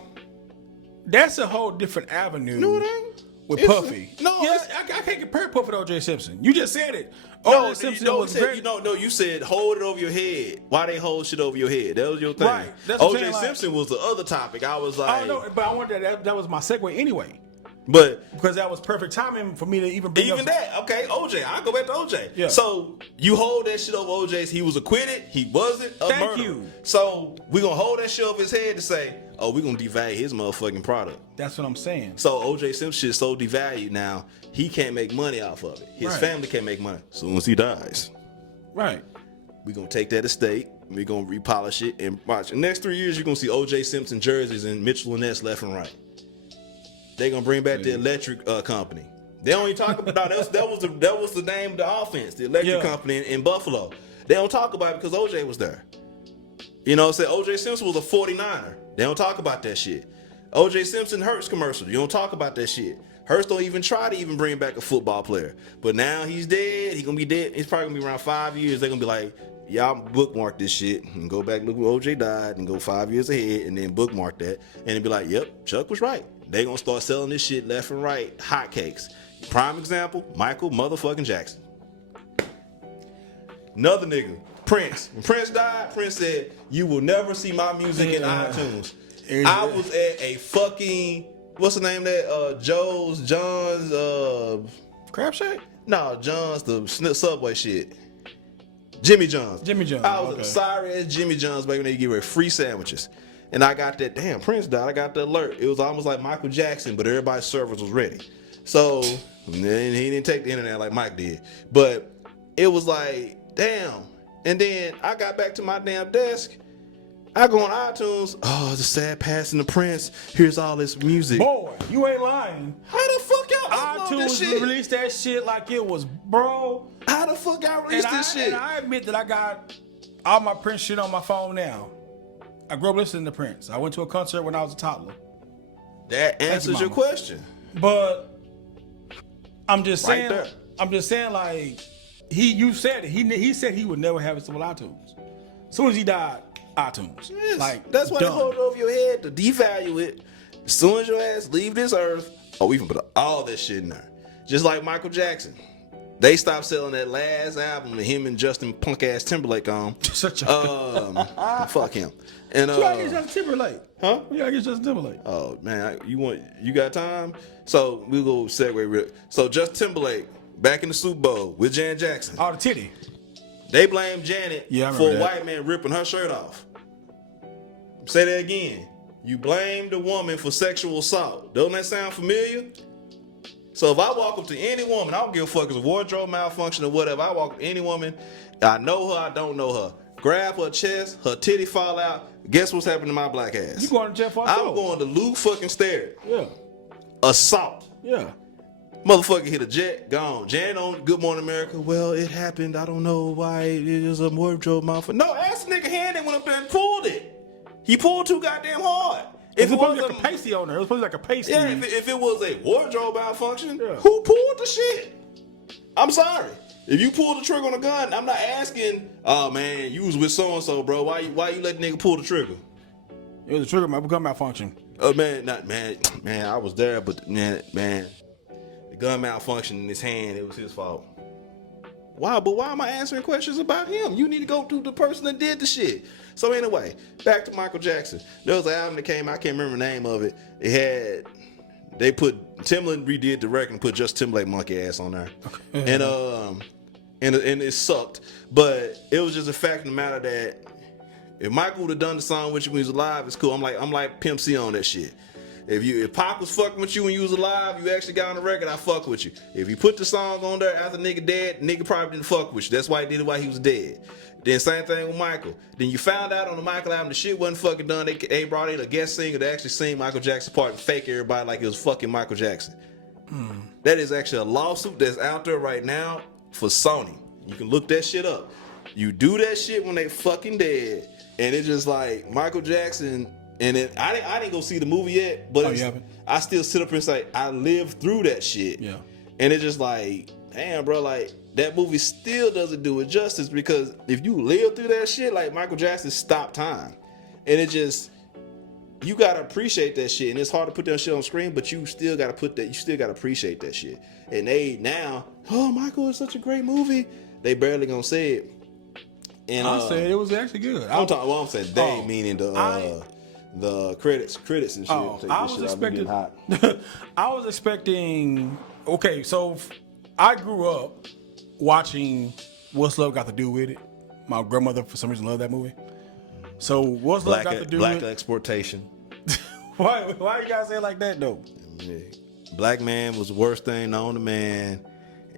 that's a whole different avenue. No, it ain't. with It's- Puffy. no, yeah, it's- I can't compare Puffy to O.J. Simpson. You just said it. No, O.J. Simpson no, was very. you said hold it over your head. Why they hold shit over your head? That was your thing. Right, that's what I'm O.J. saying, like- Simpson was the other topic. I was like, Oh no, but I wanted that was my segue anyway. but Because that was perfect timing for me to even bring even up. that, okay, OJ. I'll go back to OJ. Yeah. So you hold that shit over OJ's. He was acquitted. He wasn't a Thank murderer. you. So we're going to hold that shit over his head to say, oh, we're going to devalue his motherfucking product. That's what I'm saying. So OJ Simpson shit is so devalued now, he can't make money off of it. His Right. family can't make money. As soon as he dies, Right. we're going to take that estate, we're going to repolish it, and watch. In the next 3 years, you're going to see OJ Simpson jerseys and Mitchell and Ness left and right. They're gonna bring back the electric company. They don't even talk about that was the name of the offense, the electric company in Buffalo. They don't talk about it because OJ was there. You know what I'm saying? OJ Simpson was a 49er. They don't talk about that shit. OJ Simpson Hurts commercial. You don't talk about that shit. Hurts don't even try to even bring back a football player. But now he's dead. He's gonna be dead. It's probably gonna be around 5 years. They're gonna be like, y'all bookmark this shit and go back, look when OJ died and go 5 years ahead and then bookmark that. And then be like, yep, Chuck was right. They gonna start selling this shit left and right, hotcakes. Prime example, Michael motherfucking Jackson. Another nigga, Prince. When Prince died, Prince said, you will never see my music in iTunes. I was at a fucking, what's the name of that? John's, Crab Shack? no, John's, the Subway shit. Jimmy John's. Jimmy John's, I was okay. at sorry ass Jimmy John's back when they give away free sandwiches. And I got that, damn, Prince died. I got the alert. It was almost like Michael Jackson, but everybody's servers was ready. So, and he didn't take the internet like Mike did. But it was like, damn. And then I got back to my damn desk. I go on iTunes. Oh, the sad passing of Prince. Here's all this music. Boy, you ain't lying. How the fuck y'all upload this iTunes shit? released that shit like it was, bro. How the fuck y'all released this shit? And I admit that I got all my Prince shit on my phone now. I grew up listening to Prince. I went to a concert when I was a toddler. That answers your Mama. question. But I'm just Right saying, there. like you said it. He said he would never have it on iTunes. As soon as he died, iTunes. Yes. Like That's why done. they hold it over your head to devalue it. As soon as your ass leave this earth, we can put all that shit in there. Just like Michael Jackson. They stopped selling that last album that him and Justin punk ass Timberlake on. Such a Fuck him. And you gotta get Justin Timberlake. huh? You gotta get Justin Timberlake. Oh man, you got time? So we'll go segue. So Justin Timberlake back in the Super Bowl with Janet Jackson. Oh, the titty. They blame Janet Yeah, I for a remember that. white man ripping her shirt off. Say that again. You blame the woman for sexual assault. Doesn't that sound familiar? So if I walk up to any woman, I don't give a fuck if it's a wardrobe malfunction or whatever. I walk up to any woman, I know her, I don't know her. Grab her chest, her titty fall out. Guess what's happening to my black ass? You going to jail for I'm assault? going to Lou fucking Stare. Yeah. Assault. Yeah. Motherfucker hit a jet, gone. Jan on Good Morning America. Well, it happened. I don't know why it was a wardrobe malfunction. No, ask the nigga hand that went up there and pulled it. He pulled too goddamn hard. If If it it was was like a pasty on there, it was supposed to be like a pasty. yeah, if it was a wardrobe malfunction, Yeah. who pulled the shit? I'm sorry. If you pull the trigger on a gun, I'm not asking, oh man, you was with so and so, bro. Why you let the nigga pull the trigger? It was a trigger gun malfunction. Oh man, I was there, but man, the gun malfunctioned in his hand. It was his fault. Why? But why am I answering questions about him? You need to go to the person that did the shit. So anyway, back to Michael Jackson. There was an album that came out, I can't remember the name of it. They put Timbaland redid the record and put just Timberlake monkey ass on there, and it sucked. But it was just a fact of the matter that if Michael would have done the song with you when he was alive, it's cool. I'm like Pimp C on that shit. If Pac was fucking with you when you was alive, you actually got on the record, I fuck with you. If you put the song on there after nigga dead, nigga probably didn't fuck with you. That's why he did it while he was dead. Then same thing with Michael. Then you found out on the Michael album the shit wasn't fucking done. They brought in a guest singer to actually sing Michael Jackson's part and fake everybody like it was fucking Michael Jackson. That is actually a lawsuit that's out there right now for Sony. You can look that shit up. You do that shit when they fucking dead, and it's just like Michael Jackson. And then I didn't go see the movie yet, but you haven't? I still sit up and say I lived through that shit. Yeah. And it's just like, damn, bro, like that movie still doesn't do it justice because if you live through that shit, like Michael Jackson stopped time, and it just you gotta appreciate that shit, and it's hard to put that shit on screen, but you still gotta appreciate that shit. And they now, oh, Michael is such a great movie. They barely gonna say it. And I said it was actually good. I'm saying they, meaning the critics and shit. I was expecting. I was expecting. Okay, so I grew up watching What's Love Got to Do with It. My grandmother, for some reason, loved that movie. So what's Love Got to Do with It? Black exploitation. Why you guys say it like that though? Yeah. Black man was the worst thing known to man.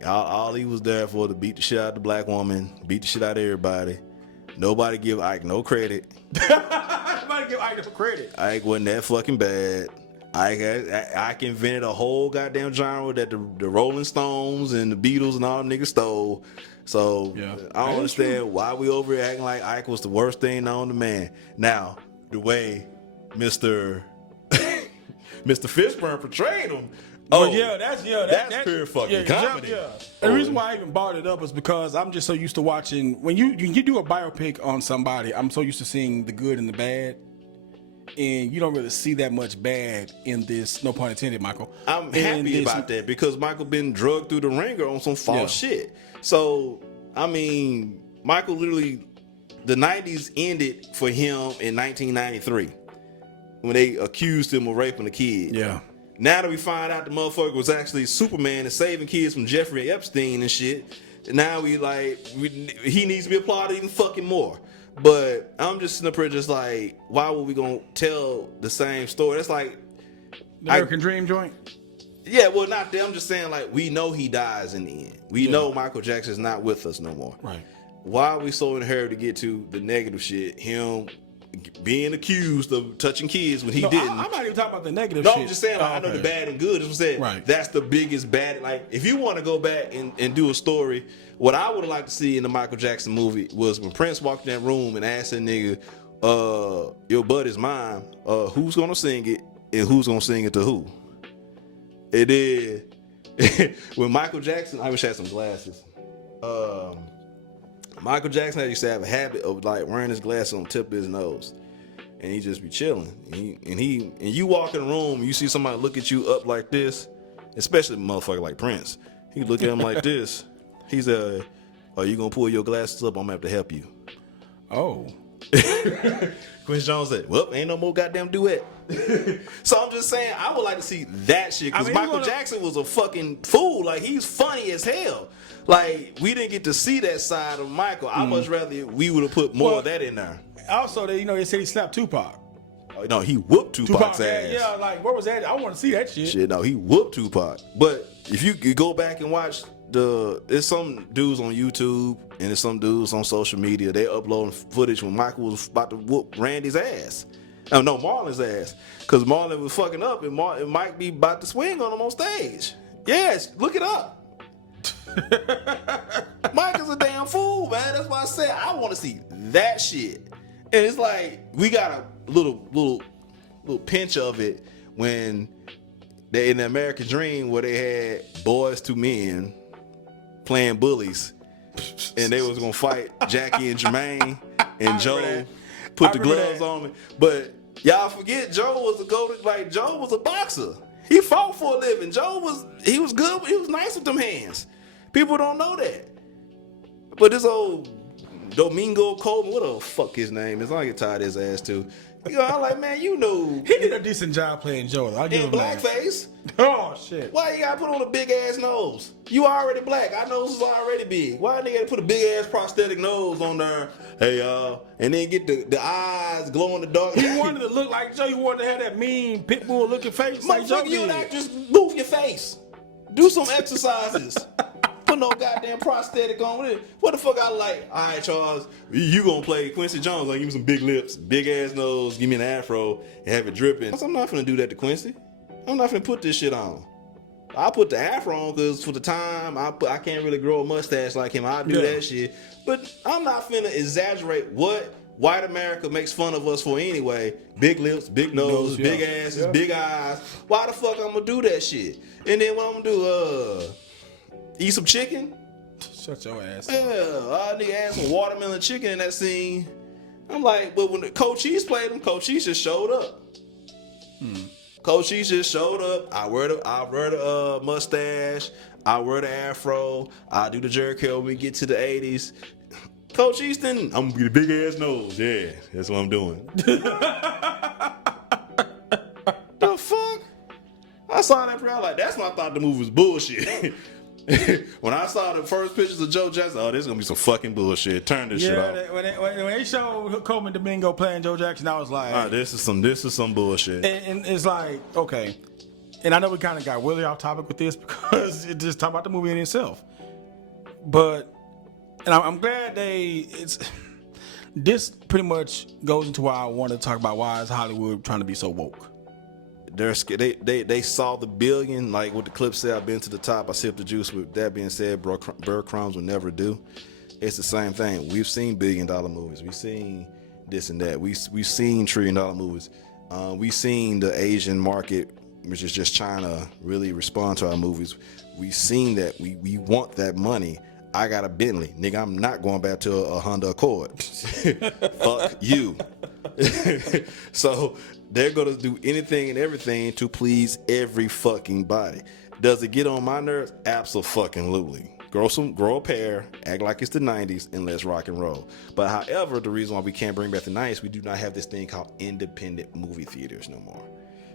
All he was there for to beat the shit out of the black woman, beat the shit out of everybody. Nobody give Ike no credit. Nobody give Ike no credit. Ike wasn't that fucking bad. Ike invented a whole goddamn genre that the Rolling Stones and the Beatles and all them niggas stole. So yeah, I don't understand why we over here acting like Ike was the worst thing known to man. Now, the way Mr. Fishburne portrayed him. That's pure fucking comedy. Yeah. The reason why I even brought it up is because I'm just so used to watching when you do a biopic on somebody. I'm so used to seeing the good and the bad, and you don't really see that much bad in this. No pun intended, Michael. I'm happy about that because Michael been drugged through the ringer on some false shit. So I mean, Michael literally, the 90s ended for him in 1993 when they accused him of raping a kid. Yeah. Now that we find out the motherfucker was actually Superman and saving kids from Jeffrey Epstein and shit, now he needs to be applauded even fucking more. But I'm just sitting up here just like, why were we gonna tell the same story? That's like the American Dream joint. Yeah, well, not that. I'm just saying, like, we know he dies in the end. We know Michael Jackson's not with us no more. Right. Why are we so in a hurry to get to the negative shit? Him being accused of touching kids when he didn't. I'm not even talking about the negative shit. No, I'm just saying, like, I know the bad and good. As I said, right. That's the biggest bad. Like, if you want to go back and do a story, what I would have liked to see in the Michael Jackson movie was when Prince walked in that room and asked that nigga, your buddy's mine, who's gonna sing it and who's gonna sing it to who? It did. When Michael Jackson, I wish I had some glasses. Michael Jackson used to have a habit of like wearing his glasses on the tip of his nose, and he just be chilling. And you walk in the room, you see somebody look at you up like this, especially a motherfucker like Prince. He look at him like this. He's are you gonna pull your glasses up? I'm gonna have to help you. Oh. Quincy Jones said, well, ain't no more goddamn duet. So I'm just saying, I would like to see that shit, because Michael Jackson was a fucking fool. Like, he's funny as hell. Like, we didn't get to see that side of Michael. I much rather we would have put more of that in there. Also, they said he slapped Tupac. Oh, no, he whooped Tupac's ass. Yeah, like, where was that? I want to see that shit. Shit, no, he whooped Tupac. But if you go back and watch there's some dudes on YouTube and there's some dudes on social media, they uploading footage when Michael was about to whoop Randy's ass. Oh, no, Marlon's ass. Because Marlon was fucking up and Mike be about to swing on him on stage. Yes, look it up. Mike is a damn fool, man. That's why I said I want to see that shit. And it's like, we got a little pinch of it when they in the American Dream where they had boys to men playing bullies, and they was gonna fight Jackie and Jermaine, and Joe put the gloves on me. But y'all forget Joe was a boxer. He fought for a living. He was good. He was nice with them hands. People don't know that. But this old Domingo Coleman, what the fuck his name is? I get tired of his ass too. You know, I'm like, man, you know. He did a decent job playing Joe. I'll give him blackface. Oh, shit. Why you gotta put on a big ass nose? You already black. Our nose is already big. Why they gotta put a big ass prosthetic nose on there? Hey, y'all. And then get the eyes glow in the dark. He wanted to look like Joe. He wanted to have that mean pit bull looking face. Like Joe you not just move your face. Do some exercises. Put no goddamn prosthetic on with it. What the fuck I like? All right, Charles, you gonna play Quincy Jones? Like, give me some big lips, big ass nose, give me an afro, and have it dripping. I'm not gonna do that to Quincy. I'm not gonna put this shit on. I put the afro on because for the time I can't really grow a mustache like him. I'll do that shit, but I'm not finna exaggerate what white America makes fun of us for anyway. Big lips, big nose, big asses, big eyes. Why the fuck I'm gonna do that shit? And then what I'm gonna do? Eat some chicken? Shut your ass up. Yeah, I nigga had some watermelon chicken in that scene. I'm like, but when the Coach Cheese played him, Coach Cheese just showed up. Cochise just showed up. I wear the mustache. I wear the afro. I do the jerk curl when we get to the 80s. Coach Easton, I'm gonna be the big ass nose. Yeah, that's what I'm doing. The fuck? I saw that crowd like that's when I thought the movie was bullshit. When I saw the first pictures of Joe Jackson, oh, this is gonna be some fucking bullshit. Turn this shit off. When they showed Coleman Domingo playing Joe Jackson, I was like, this is some bullshit. And it's like, okay. And I know we kind of got really off topic with this because it just talk about the movie in itself. But, and I'm glad this pretty much goes into why I wanted to talk about why is Hollywood trying to be so woke. They're scared. They saw the billion, like what the clip said, I've been to the top, I sipped the juice. With that being said, breadcrumbs will never do. It's the same thing. We've seen $1 billion movies. We've seen this and that. We've seen $1 trillion movies. We've seen the Asian market, which is just trying to really respond to our movies. We've seen that. We want that money. I got a Bentley. Nigga, I'm not going back to a Honda Accord. Fuck you. So they're going to do anything and everything to please every fucking body. Does it get on my nerves? Absolutely. Grow a pair, act like it's the 90s, and let's rock and roll. But however, the reason why we can't bring back the 90s, we do not have this thing called independent movie theaters no more.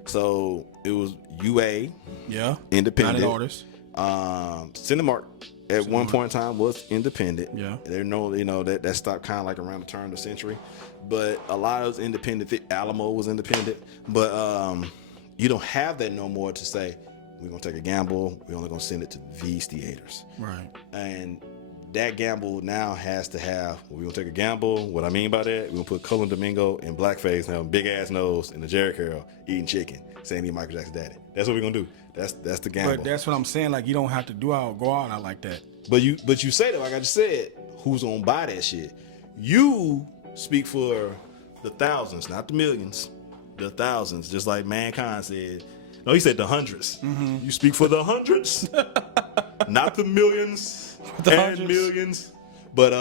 So it was UA, independent. Orders. Cinemark at one point in time was independent. Yeah. That stopped kind of like around the turn of the century. But a lot of those independent, Alamo was independent. But you don't have that no more to say, we're going to take a gamble. We're only going to send it to these theaters. Right. And that gamble now has to have, we're going to take a gamble. What I mean by that, we're going to put Colin Domingo in blackface, have a big ass nose, and the Jerry curl, eating chicken, saying he's Michael Jackson's daddy. That's what we're going to do. That's the gamble. But that's what I'm saying. Like, you don't have to go out like that. But you say that, like I just said, who's going to buy that shit? You speak for the thousands, not the millions. The thousands, just like Mankind said. No, he said the hundreds. Mm-hmm. You speak for the hundreds, not the millions and millions. But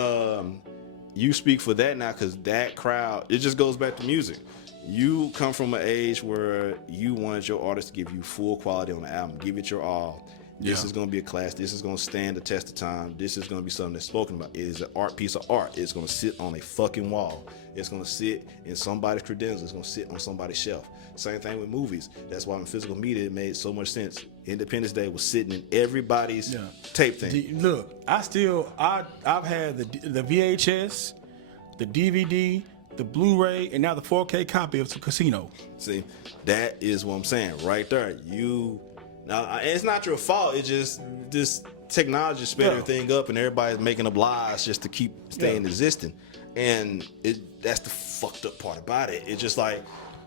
you speak for that now because that crowd, it just goes back to music. You come from an age where you wanted your artist to give you full quality on the album, give it your all. This is going to be a class. This is going to stand the test of time. This is going to be something that's spoken about. It is an art piece of art. It's going to sit on a fucking wall. It's going to sit in somebody's credentials. It's going to sit on somebody's shelf. Same thing with movies. That's why in physical media it made so much sense. Independence Day was sitting in everybody's tape thing. Look, I've had the VHS, the DVD, the Blu-ray, and now the 4K copy of Casino. See, that is what I'm saying right there. Now, it's not your fault. It's just this technology sped everything up, and everybody's making up lies just to keep staying existing. And that's the fucked up part about it. It's just like,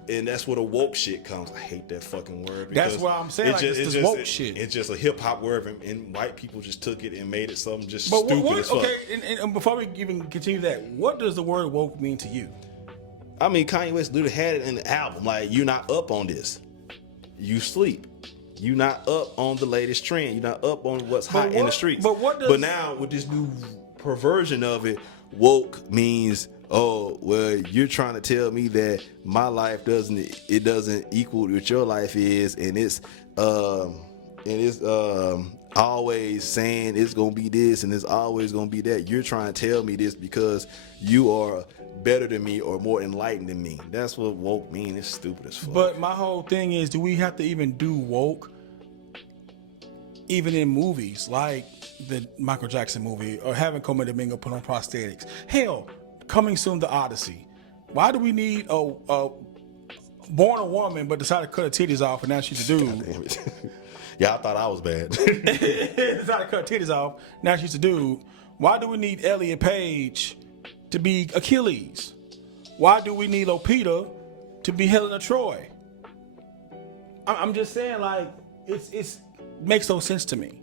and that's where the woke shit comes. I hate that fucking word. That's why I'm saying it's this woke shit. It's just a hip hop word, and white people just took it and made it something just stupid as fuck. Okay, and before we even continue that, what does the word woke mean to you? I mean, Kanye West literally had it in the album. Like, you're not up on this. You sleep. You're not up on the latest trend. You're not up on what's hot in the streets. But now with this new perversion of it, woke means, oh, well, you're trying to tell me that my life doesn't equal what your life is, and it's always saying it's gonna be this and it's always gonna be that. You're trying to tell me this because you are better than me or more enlightened than me. That's what woke means. It's stupid as fuck. But my whole thing is, do we have to even do woke even in movies like the Michael Jackson movie or having Coleman Domingo put on prosthetics? Hell, coming soon, The Odyssey. Why do we need a born a woman but decided to cut her titties off and now she's a dude? God damn it. Yeah, I thought I was bad. Decided to cut her titties off, now she's a dude. Why do we need Elliot Page to be Achilles? Why do we need Lupita to be Helena Troy? I'm just saying, like, it's makes no sense to me.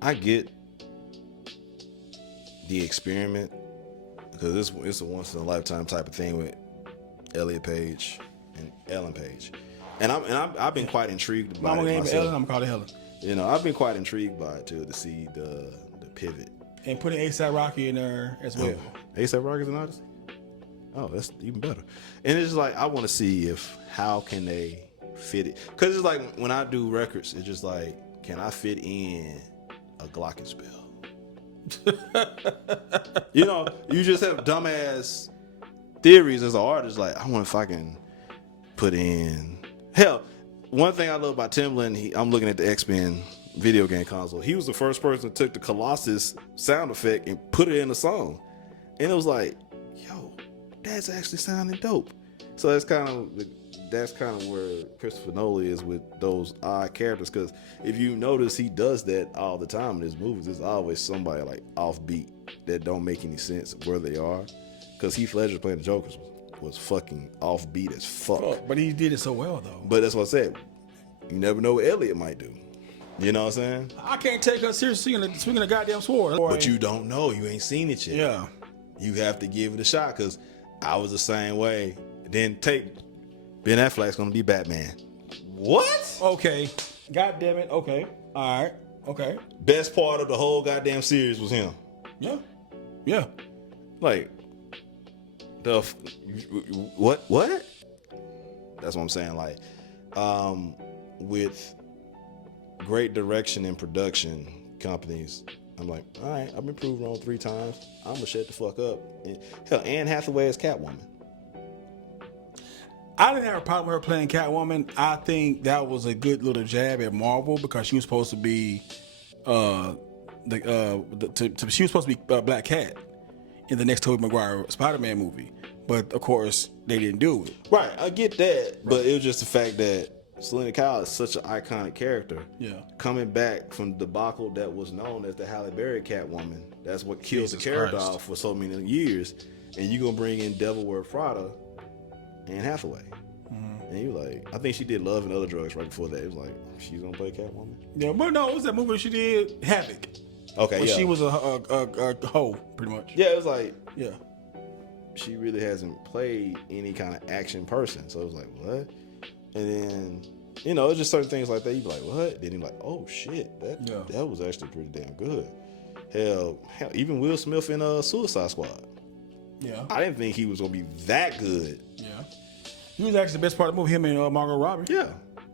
I get the experiment because it's a once in a lifetime type of thing with Elliot Page and Ellen Page, and I've been quite intrigued by it name myself. Ellen, I'm calling Helen. You know, I've been quite intrigued by it too, to see the pivot. And putting A$AP Rocky in there as well. A$AP Rocky's an Odyssey? Oh, that's even better. And it's just like, I want to see how can they fit it. Because it's like when I do records, it's just like, can I fit in a glockenspiel? You know, you just have dumbass theories as an artist. Like, I wonder if I can put in. Hell, one thing I love about Timbaland, I'm looking at the X-Men video game console. He was the first person that took the Colossus sound effect and put it in a song. And it was like, yo, that's actually sounding dope. So that's kind of where Christopher Nolan is with those odd characters. Because if you notice, he does that all the time in his movies. There's always somebody like offbeat that don't make any sense where they are. Because Heath Ledger playing the Joker was fucking offbeat as fuck. Oh, but he did it so well though. But that's what I said. You never know what Elliot might do. You know what I'm saying? I can't take her seriously swinging a goddamn sword. But you don't know. You ain't seen it yet. Yeah. You have to give it a shot, because I was the same way. Then Ben Affleck's gonna be Batman. What? Okay. God damn it. Okay. All right. Okay. Best part of the whole goddamn series was him. Yeah. Yeah. Like, what? That's what I'm saying. Like, with great direction and production companies, I'm like, all right, I've been proven wrong 3 times. I'm gonna shut the fuck up. And, hell, Anne Hathaway is Catwoman. I didn't have a problem with her playing Catwoman. I think that was a good little jab at Marvel, because she was supposed to be she was supposed to be Black Cat in the next Tobey Maguire Spider-Man movie. But of course, they didn't do it. Right, I get that, but it was just the fact that Selena Kyle is such an iconic character. Yeah. Coming back from the debacle that was known as the Halle Berry Catwoman, that's what killed Jesus the character Christ. off for so many years. And you gonna bring in Devil Wears Prada, Anne Hathaway. And you like, I think she did Love and Other Drugs right before that. It was like, she's gonna play Catwoman. Yeah, but no, it was that movie she did, Havoc. Okay, Where yeah. she was a hoe, pretty much. Yeah, it was like, Yeah. she really hasn't played any kind of action person. So it was like, what? And then, you know, it's just certain things like that. You be like, what? Then you're like, oh shit, that was actually pretty damn good. Hell, even Will Smith in Suicide Squad. Yeah. I didn't think he was gonna be that good. Yeah. He was actually the best part of the movie, him and Margot Robbie. Yeah.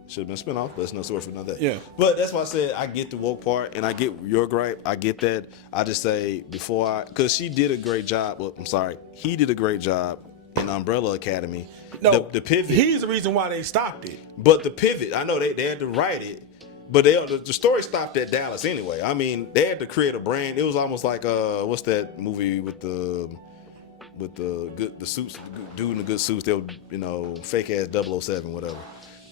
Should have been a spinoff, but it's no story for none of that. Yeah. But that's why I said I get the woke part, and I get your gripe. I get that. I just say because she did a great job. Well, I'm sorry, he did a great job in Umbrella Academy. No, the pivot. He's the reason why they stopped it. But the pivot, I know they had to write it, but the story stopped at Dallas anyway. I mean, they had to create a brand. It was almost like what's that movie with the suits, the dude in the good suits? They were, you know, fake ass 007, whatever.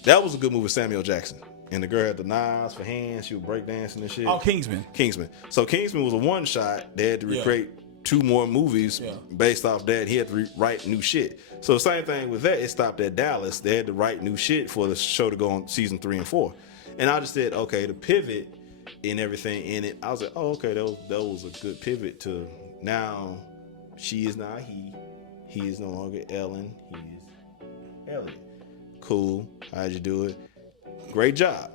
That was a good movie with Samuel Jackson. And the girl had the knives for hands. She was breakdancing and shit. Oh, Kingsman. So Kingsman was a one shot. They had to recreate 2 more movies based off that. He had to write new shit. So same thing with that. It stopped at Dallas. They had to write new shit for the show to go on season 3 and 4. And I just said, okay, the pivot and everything in it. I was like, oh, okay, that was a good pivot to now. She is not he. He is no longer Ellen. He is Elliot. Cool. How'd you do it? Great job.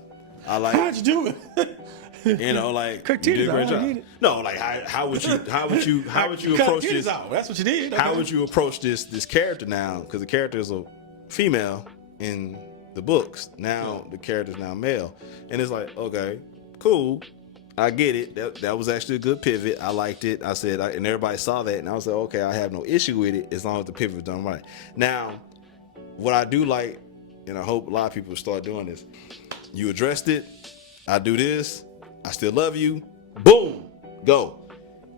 I like. How'd you do it? You know, like Cut you did a titties great out, I job. get it. No, like how would you approach this? Out. That's what you did. How would you approach this character now? Because the character is a female in the books. Now the character is now male, and it's like, okay, cool. I get it. That was actually a good pivot. I liked it. I said, and everybody saw that, and I was like, okay, I have no issue with it as long as the pivot was done right. Now, what I do like, and I hope a lot of people start doing this, you addressed it. I do this. I still love you. Boom, go.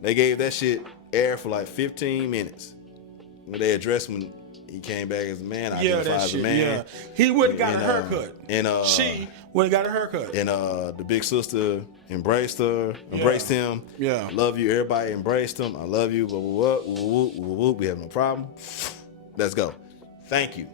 They gave that shit air for like 15 minutes. When they addressed when he came back as a man, identified as a man. Yeah. He wouldn't got a haircut. And she wouldn't got a haircut. And the big sister embraced him. Yeah. Love you. Everybody embraced him. I love you. We have no problem. Let's go. Thank you.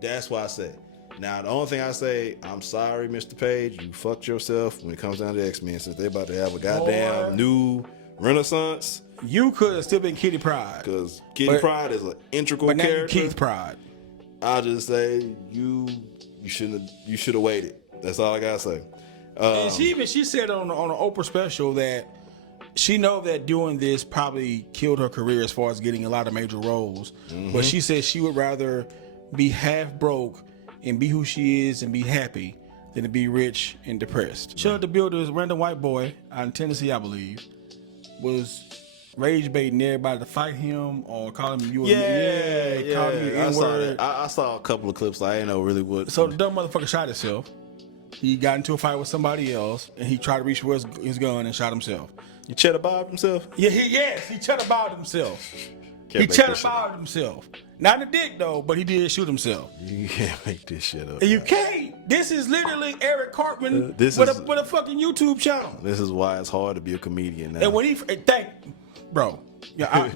That's why I said. Now, the only thing I say, I'm sorry, Mr. Page, you fucked yourself when it comes down to X-Men, since they're about to have a goddamn new renaissance. You could have still been Kitty Pryde. Because Kitty Pryde is an integral but now character. you're Keith Pryde. I'll just say you should have waited. That's all I gotta say. And she said on an Oprah special that she know that doing this probably killed her career as far as getting a lot of major roles. Mm-hmm. But she said she would rather be half broke and be who she is and be happy than to be rich and depressed. Chud the Builder is a random white boy out in Tennessee, I believe, was rage baiting everybody to fight him or calling him you. Calling me I saw N-word. that. I saw a couple of clips. I didn't know really what. So the dumb motherfucker shot himself. He got into a fight with somebody else, and he tried to reach for his gun and shot himself. You cheddar bobbed himself? Yeah, he cheddar bobbed himself. Can't He make cheddar this shit bobbed himself. Not in the dick though, but he did shoot himself. You can't make this shit up. And you can't. This is literally Eric Cartman This with is- a fucking YouTube channel. This is why it's hard to be a comedian now. And when bro, yeah,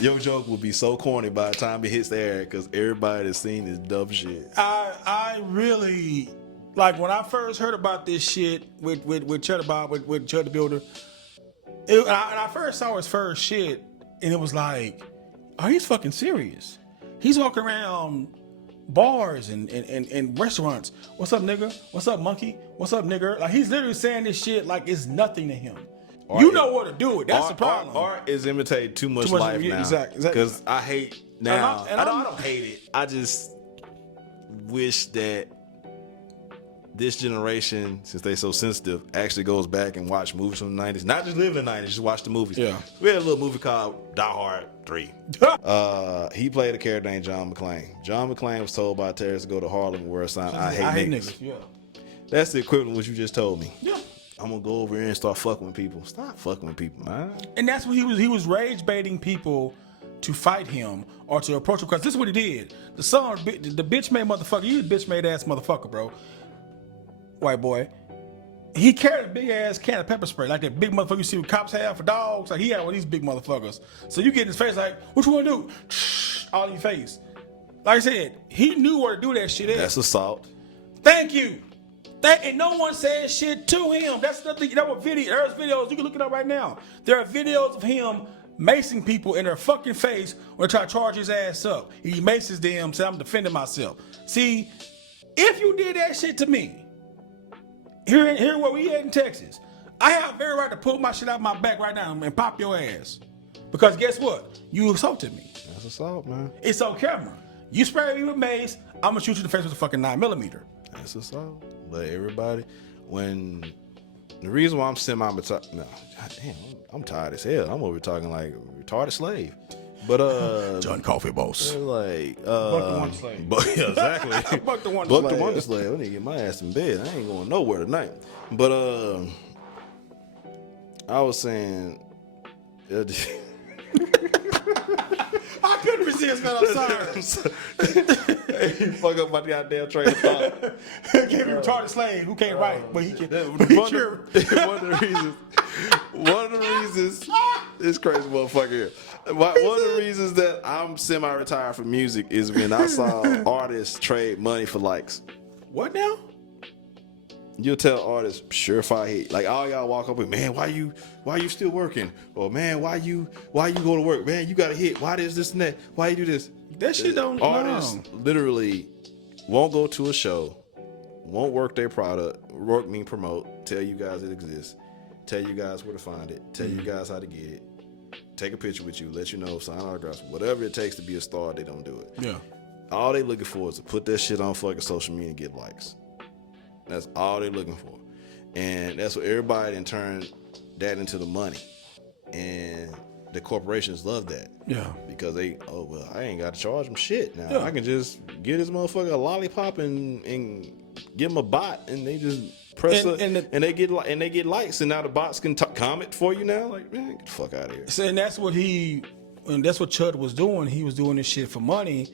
Your joke will be so corny by the time it hits the air because everybody that's seen this dumb shit. I really like when I first heard about this shit with Cheddar Bob with Chud the Builder. And I first saw his first shit, and it was like, oh, he's fucking serious. He's walking around bars and restaurants. What's up, nigga? What's up, monkey? What's up, nigger? Like he's literally saying this shit like it's nothing to him. You know what to do it. That's the problem. Art is imitating too much life now. Exactly. Because I hate now. And I don't hate it. I just wish that this generation, since they so sensitive, actually goes back and watch movies from the 90s. Not just live in the 90s, just watch the movies. Yeah. We had a little movie called Die Hard 3. He played a character named John McClane. John McClane was told by terrorists to go to Harlem and wear a sign, I hate niggas. Yeah. That's the equivalent of what you just told me. Yeah. I'm gonna go over here and start fucking with people. Stop fucking with people, man. And that's what he was rage baiting people to fight him or to approach him, because this is what he did. The bitch made motherfucker, you a bitch made ass motherfucker, bro. White boy. He carried a big ass can of pepper spray, like that big motherfucker you see what cops have for dogs. Like he had one of these big motherfuckers. So you get in his face like, what you wanna do? All in your face. Like I said, he knew where to do that shit at. That's assault. Thank you. And no one said shit to him. That's nothing. There were there's videos. You can look it up right now. There are videos of him macing people in their fucking face when they try to charge his ass up. He maces them, say I'm defending myself. See, if you did that shit to me, here where we at in Texas, I have every right to pull my shit out my back right now and pop your ass. Because guess what? You assaulted me. That's assault, man. It's on camera. You spray me with mace, I'm gonna shoot you in the face with a fucking 9mm. That's assault. But everybody, when the reason why I'm semi-retired, no, goddamn, I'm tired as hell. I'm over talking like retarded slave. But John Coffee Boss. like Buck the Wonder Slave. Yeah, exactly. Buck the Wonder Buck Slave. the Wonder Slave. I need to get my ass in bed. I ain't going nowhere tonight. But I was saying. I couldn't resist, man. I'm sorry. You fuck up my goddamn train of thought. Give me retarded slave who can't write, but he can. One of the reasons, this crazy motherfucker here. One of the reasons that I'm semi-retired from music is when I saw artists trade money for likes. What now? You'll tell artists, surefire hit. Like all y'all walk up with, man, why you still working? Or man, why you go to work? Man, you got a hit. Why this and that? Why you do this? That shit don't. Artists literally won't go to a show, won't work their product, promote, tell you guys it exists, tell you guys where to find it, tell you guys how to get it, take a picture with you, let you know, sign autographs, whatever it takes to be a star, they don't do it. Yeah. All they looking for is to put that shit on fucking social media and get likes. That's all they're looking for. And that's what everybody in turn that into the money. And the corporations love that. Yeah. Because I ain't got to charge them shit now. Yeah. I can just get this motherfucker a lollipop and give him a bot and they just press and they get likes and now the bots can comment for you now. Like, man, get the fuck out of here. So, and that's what Chud was doing. He was doing this shit for money,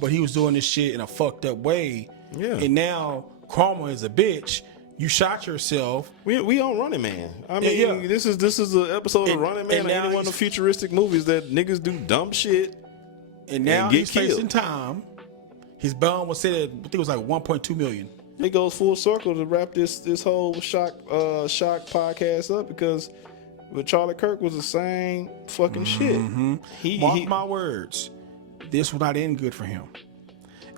but he was doing this shit in a fucked up way. Yeah. And now karma is a bitch. You shot yourself. We on Running Man. I mean, this is an episode of Running Man or any one of the futuristic movies that niggas do dumb shit. And now get he's killed. facing time. His bond was set at, I think it was like 1.2 million. It goes full circle to wrap this whole shock podcast up because with Charlie Kirk was the same fucking shit. Mark my words, this will not end good for him.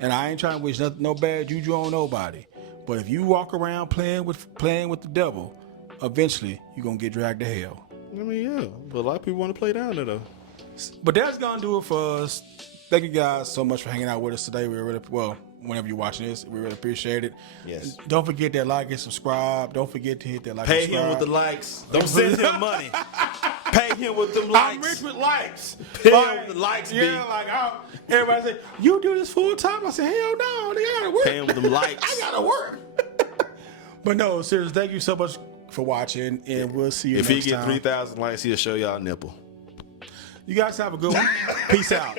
And I ain't trying to wish no bad juju on nobody. But if you walk around playing with the devil, eventually you're gonna get dragged to hell. I mean, yeah, but a lot of people want to play down there though. But that's gonna do it for us. Thank you guys so much for hanging out with us today. We were really whenever you're watching this. We really appreciate it. Yes. Don't forget that like and subscribe. Don't forget to hit that like. Pay and him subscribe. with the likes. Don't send him money. Pay him with them likes. I'm rich with likes. Pay him with the likes, B. Yeah, like everybody say, you do this full time. I said, hell no, they gotta work. Pay him with them likes. I gotta work. But no, seriously, thank you so much for watching, and we'll see you If next he get time. 3,000 likes, he'll show y'all a nipple. You guys have a good one. Peace out.